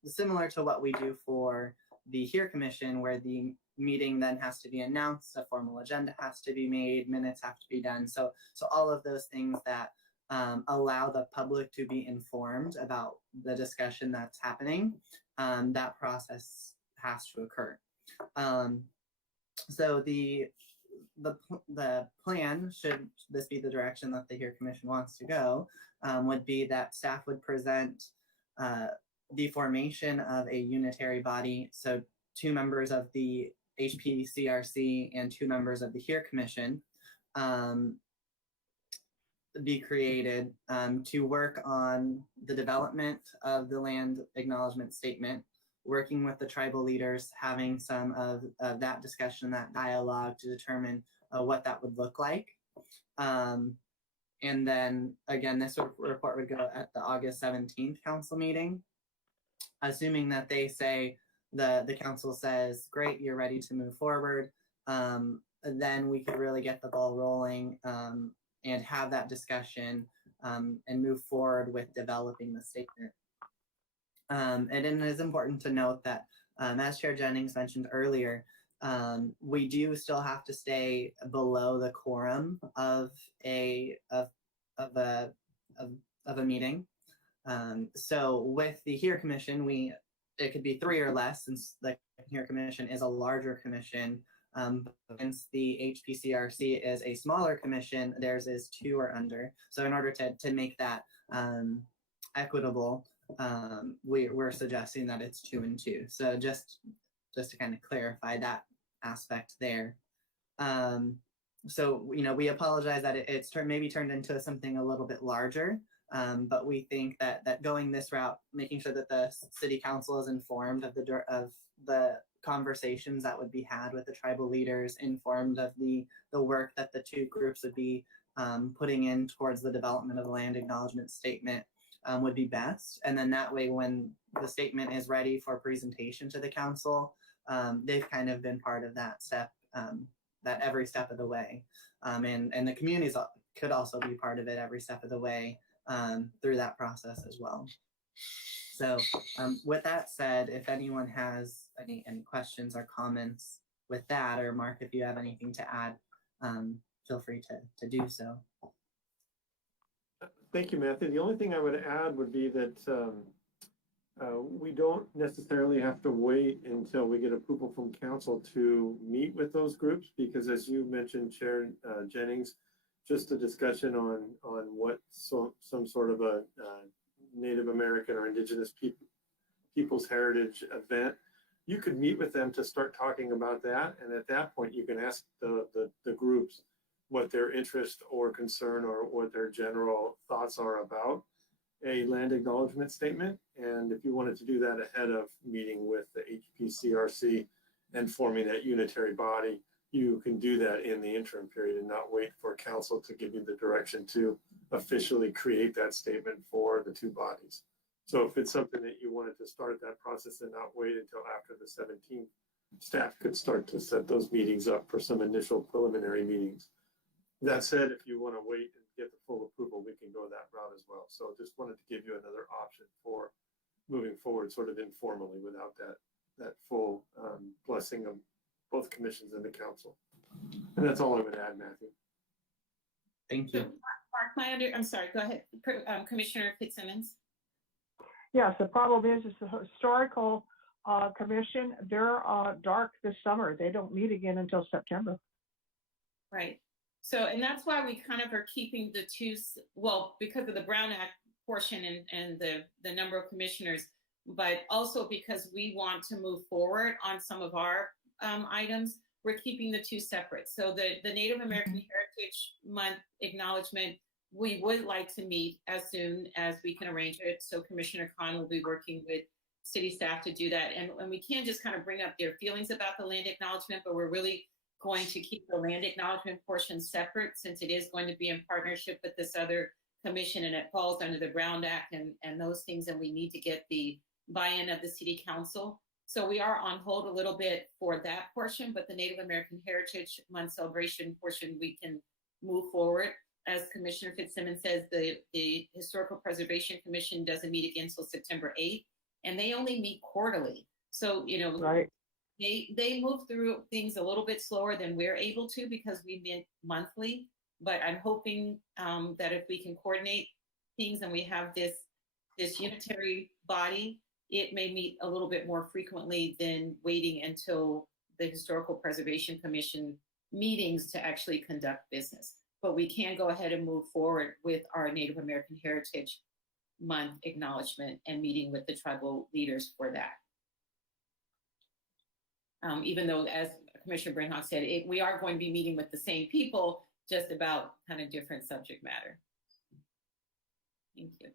similar to what we do for the HERE Commission, where the meeting then has to be announced, a formal agenda has to be made, minutes have to be done. So all of those things that allow the public to be informed about the discussion that's happening, that process has to occur. So the plan, should this be the direction that the HERE Commission wants to go, would be that staff would present the formation of a unitary body, so 2 members of the HPCRC and 2 members of the HERE Commission, be created to work on the development of the land acknowledgement statement, working with the tribal leaders, having some of that discussion, that dialogue to determine what that would look like. And then again, this report would go at the August 17th council meeting, assuming that they say, the council says, great, you're ready to move forward. Then we could really get the ball rolling and have that discussion and move forward with developing the statement. And it is important to note that, as Chair Jennings mentioned earlier, we do still have to stay below the quorum of a meeting. So with the HERE Commission, it could be 3 or less, since the HERE Commission is a larger commission. Since the HPCRC is a smaller commission, theirs is 2 or under. So in order to make that equitable, we're suggesting that it's 2 and 2. So just to kind of clarify that aspect there. So we apologize that it's maybe turned into something a little bit larger, but we think that going this route, making sure that the city council is informed of the conversations that would be had with the tribal leaders, informed of the work that the 2 groups would be putting in towards the development of the land acknowledgement statement would be best. And then that way, when the statement is ready for presentation to the council, they've kind of been part of that step, that every step of the way. And the communities could also be part of it every step of the way through that process as well. So with that said, if anyone has any questions or comments with that, or Mark, if you have anything to add, feel free to do so. Thank you, Matthew. The only thing I would add would be that we don't necessarily have to wait until we get approval from council to meet with those groups, because as you mentioned, Chair Jennings, just a discussion on what some sort of a Native American or Indigenous people's heritage event, you could meet with them to start talking about that. And at that point, you can ask the groups what their interest or concern or what their general thoughts are about a land acknowledgement statement. And if you wanted to do that ahead of meeting with the HPCRC and forming that unitary body, you can do that in the interim period and not wait for council to give you the direction to officially create that statement for the 2 bodies. So if it's something that you wanted to start that process and not wait until after the 17th, staff could start to set those meetings up for some initial preliminary meetings. That said, if you want to wait and get the full approval, we can go that route as well. So just wanted to give you another option for moving forward sort of informally without that full blessing of both commissions and the council. And that's all I would add, Matthew. Thank you. Mark, I'm sorry, go ahead, Commissioner Fitzsimmons. Yes, the problem is the historical commission, they're dark this summer. They don't meet again until September. Right. So, and that's why we kind of are keeping the 2, well, because of the Brown Act portion and the number of commissioners, but also because we want to move forward on some of our items, we're keeping the 2 separate. So the Native American Heritage Month acknowledgement, we would like to meet as soon as we can arrange it. So Commissioner Khan will be working with city staff to do that. And we can just kind of bring up their feelings about the land acknowledgement, but we're really going to keep the land acknowledgement portion separate, since it is going to be in partnership with this other commission and it falls under the Brown Act and those things, and we need to get the buy-in of the city council. So we are on hold a little bit for that portion, but the Native American Heritage Month celebration portion, we can move forward. As Commissioner Fitzsimmons says, the Historical Preservation Commission doesn't meet again until September 8th, and they only meet quarterly. So, right. They move through things a little bit slower than we're able to because we meet monthly, but I'm hoping that if we can coordinate things and we have this unitary body, it may meet a little bit more frequently than waiting until the Historical Preservation Commission meetings to actually conduct business. But we can go ahead and move forward with our Native American Heritage month acknowledgement and meeting with the tribal leaders for that. Even though, as Commissioner Brinhock said, we are going to be meeting with the same people, just about kind of different subject matter. Thank you.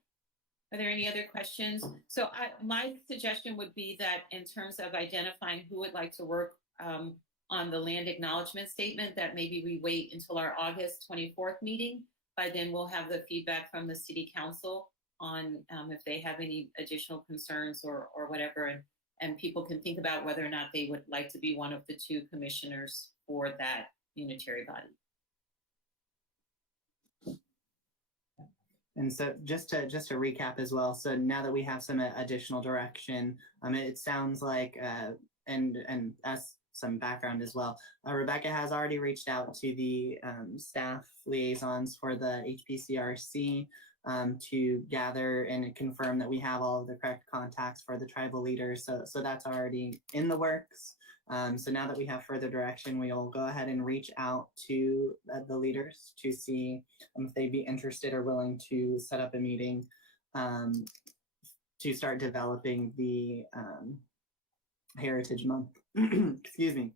Are there any other questions? So my suggestion would be that in terms of identifying who would like to work on the land acknowledgement statement, that maybe we wait until our August 24th meeting. By then we'll have the feedback from the City Council on if they have any additional concerns or whatever, and people can think about whether or not they would like to be one of the two commissioners for that unitary body. And so just to recap as well, so now that we have some additional direction, it sounds like, and as some background as well, Rebecca has already reached out to the staff liaisons for the HPCRC to gather and confirm that we have all of the correct contacts for the tribal leaders. So that's already in the works. So now that we have further direction, we'll go ahead and reach out to the leaders to see if they'd be interested or willing to set up a meeting to start developing the Heritage Month. Excuse me.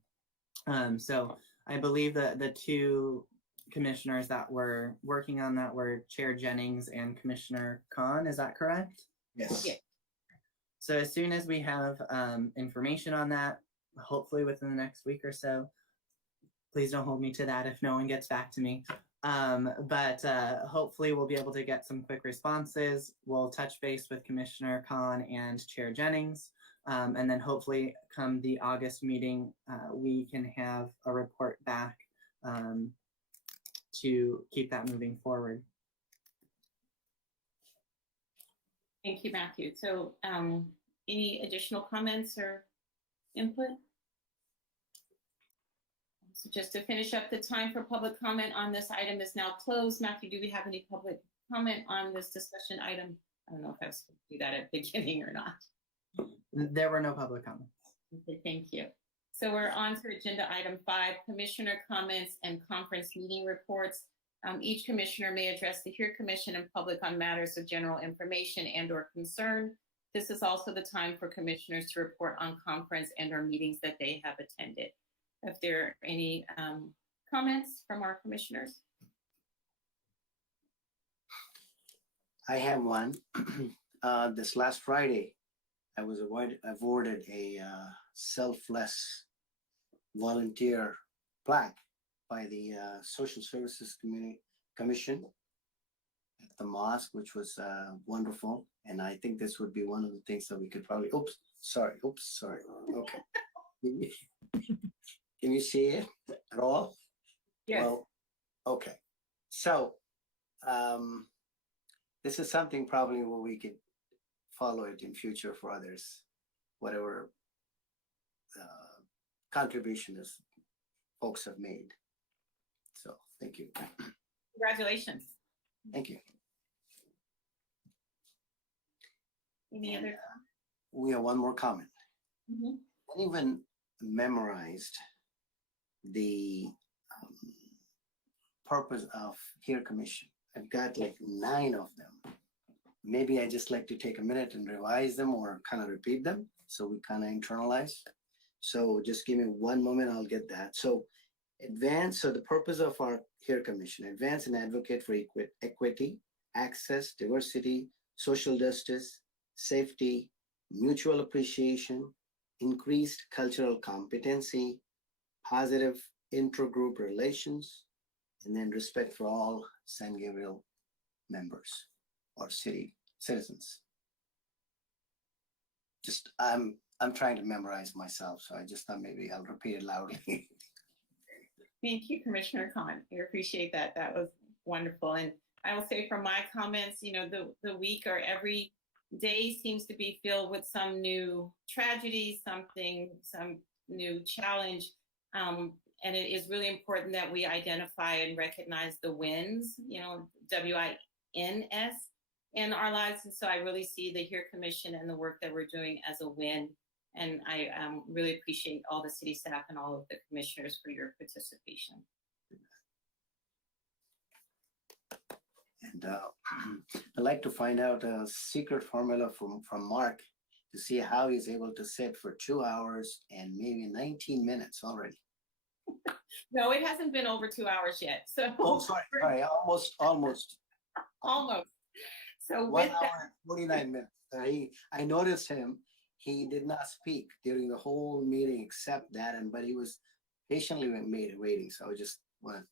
So I believe that the two commissioners that were working on that were Chair Jennings and Commissioner Khan. Is that correct? Yes. Yeah. So as soon as we have information on that, hopefully within the next week or so, please don't hold me to that if no one gets back to me. But hopefully we'll be able to get some quick responses. We'll touch base with Commissioner Khan and Chair Jennings. And then hopefully come the August meeting, we can have a report back to keep that moving forward. Thank you, Matthew. So any additional comments or input? So just to finish up, the time for public comment on this item is now closed. Matthew, do we have any public comment on this discussion item? I don't know if I was supposed to do that at the beginning or not. There were no public comments. Okay, thank you. So we're on to agenda item 5, commissioner comments and conference meeting reports. Each commissioner may address the HEAR Commission and public on matters of general information and or concern. This is also the time for commissioners to report on conference and or meetings that they have attended. If there are any comments from our commissioners. I have one. This last Friday, I was awarded a selfless volunteer plaque by the Social Services Commission at the mosque, which was wonderful. And I think this would be one of the things that we could probably, oops, sorry. Okay. Can you see it at all? Yes. Well, okay. So this is something probably where we could follow it in future for others, whatever contributions folks have made. So thank you. Congratulations. Thank you. Any other? We have one more comment. Mm-hmm. I even memorized the purpose of HEAR Commission. I've got like 9 of them. Maybe I just like to take a minute and revise them or kind of repeat them so we kind of internalize. So just give me one moment, I'll get that. So the purpose of our HEAR Commission, advance and advocate for equity, access, diversity, social justice, safety, mutual appreciation, increased cultural competency, positive intergroup relations, and then respect for all San Gabriel members or citizens. Just I'm trying to memorize myself, so I just thought maybe I'll repeat it loudly. Thank you, Commissioner Khan. I appreciate that. That was wonderful. And I will say from my comments, you know, the week or every day seems to be filled with some new tragedy, some new challenge. And it is really important that we identify and recognize the wins, you know, WINS in our lives. And so I really see the HEAR Commission and the work that we're doing as a win. And I really appreciate all the city staff and all of the commissioners for your participation. And And I'd like to find out a secret formula from Mark to see how he's able to sit for 2 hours and maybe 19 minutes already. No, it hasn't been over 2 hours yet. So Oh, sorry, almost. almost. So 1 with hour that, and 49 minutes. I noticed him. He did not speak during the whole meeting except that, but he was patiently waiting. So I just want to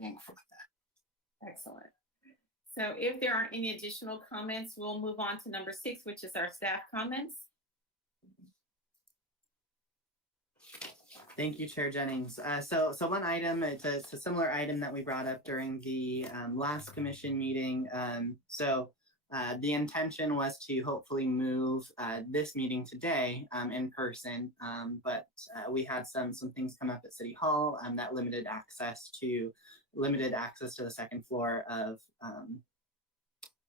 thank for that. excellent. So if there aren't any additional comments, we'll move on to number 6, which is our staff comments. Thank you, Chair Jennings. So one item, it's a similar item that we brought up during the last commission meeting. The intention was to hopefully move this meeting today in person, but we had some things come up at City Hall that limited access to the second floor of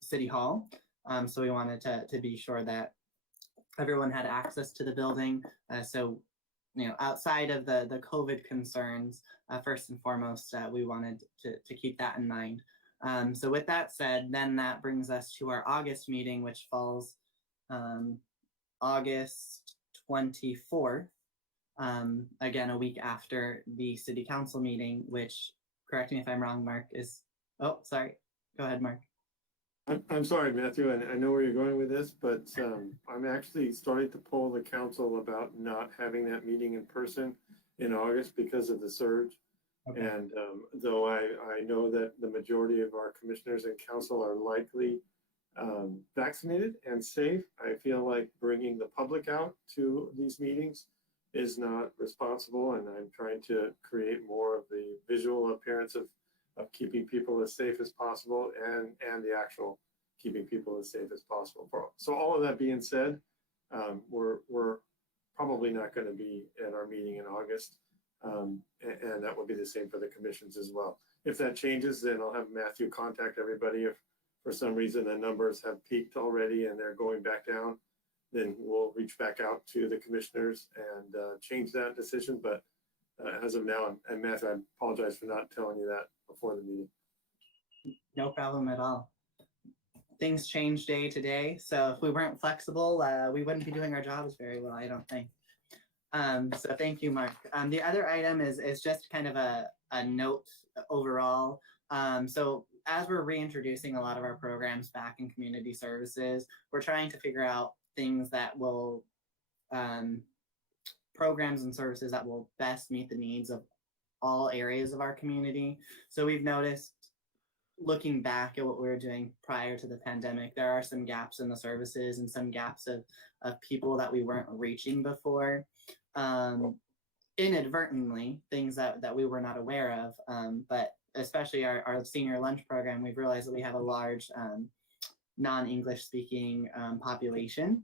City Hall. So we wanted to be sure that everyone had access to the building. Outside of the COVID concerns, first and foremost, we wanted to keep that in mind. So with that said, then that brings us to our August meeting, which falls August 24th, again, a week after the City Council meeting, which, correct me if I'm wrong, Mark, oh, sorry, go ahead, Mark. I'm sorry, Matthew, and I know where you're going with this, but I'm actually starting to poll the council about not having that meeting in person in August because of the surge. Okay. And though I know that the majority of our commissioners and council are likely vaccinated and safe, I feel like bringing the public out to these meetings is not responsible, and I'm trying to create more of the visual appearance of keeping people as safe as possible and the actual keeping people as safe as possible. So all of that being said, we're probably not going to be at our meeting in August, and that will be the same for the commissions as well. If that changes, then I'll have Matthew contact everybody. If for some reason the numbers have peaked already and they're going back down, then we'll reach back out to the commissioners and change that decision. But as of now, and Matthew, I apologize for not telling you that before the meeting. No problem at all. Things change day to day, so if we weren't flexible, we wouldn't be doing our jobs very well, I don't think. So thank you, Mark. The other item is just kind of a note overall. So as we're reintroducing a lot of our programs back in community services, we're trying to figure out things that will, programs and services that will best meet the needs of all areas of our community. So we've noticed, looking back at what we were doing prior to the pandemic, there are some gaps in the services and some gaps of people that we weren't reaching before. Inadvertently, things that we were not aware of, but especially our senior lunch program, we've realized that we have a large non-English speaking population.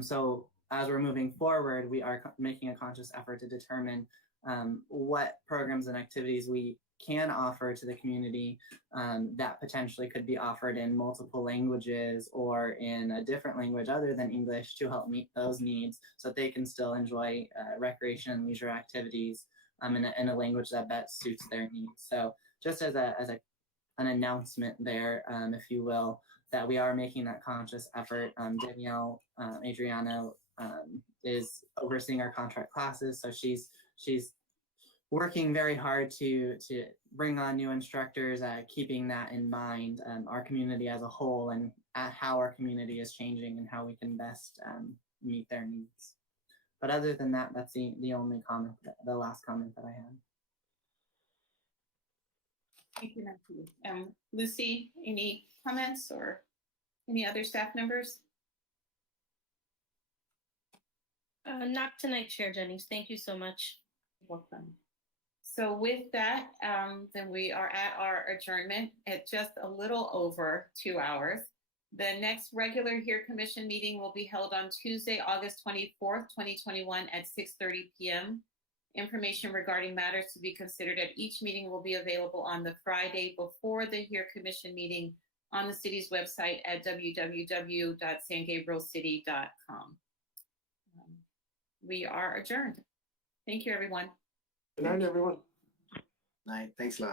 So as we're moving forward, we are making a conscious effort to determine what programs and activities we can offer to the community that potentially could be offered in multiple languages or in a different language other than English to help meet those needs so that they can still enjoy recreation and leisure activities in a language that best suits their needs. So just as an announcement there, if you will, that we are making that conscious effort. Danielle Adriano is overseeing our contract classes, so she's working very hard to bring on new instructors, keeping that in mind, our community as a whole, and how our community is changing and how we can best meet their needs. But other than that, that's the only comment, the last comment that I had. Thank you, Matthew. Lucy, any comments or any other staff members? Not tonight, Chair Jennings. Thank you so much. Welcome. So with that, then we are at our adjournment at just a little over 2 hours. The next regular HERE Commission meeting will be held on Tuesday, August 24th, 2021 at 6:30 p.m. Information regarding matters to be considered at each meeting will be available on the Friday before the HERE Commission meeting on the city's website at www.sangabrielcity.com. We are adjourned. Thank you, everyone. Good night, everyone. Night. Thanks a lot.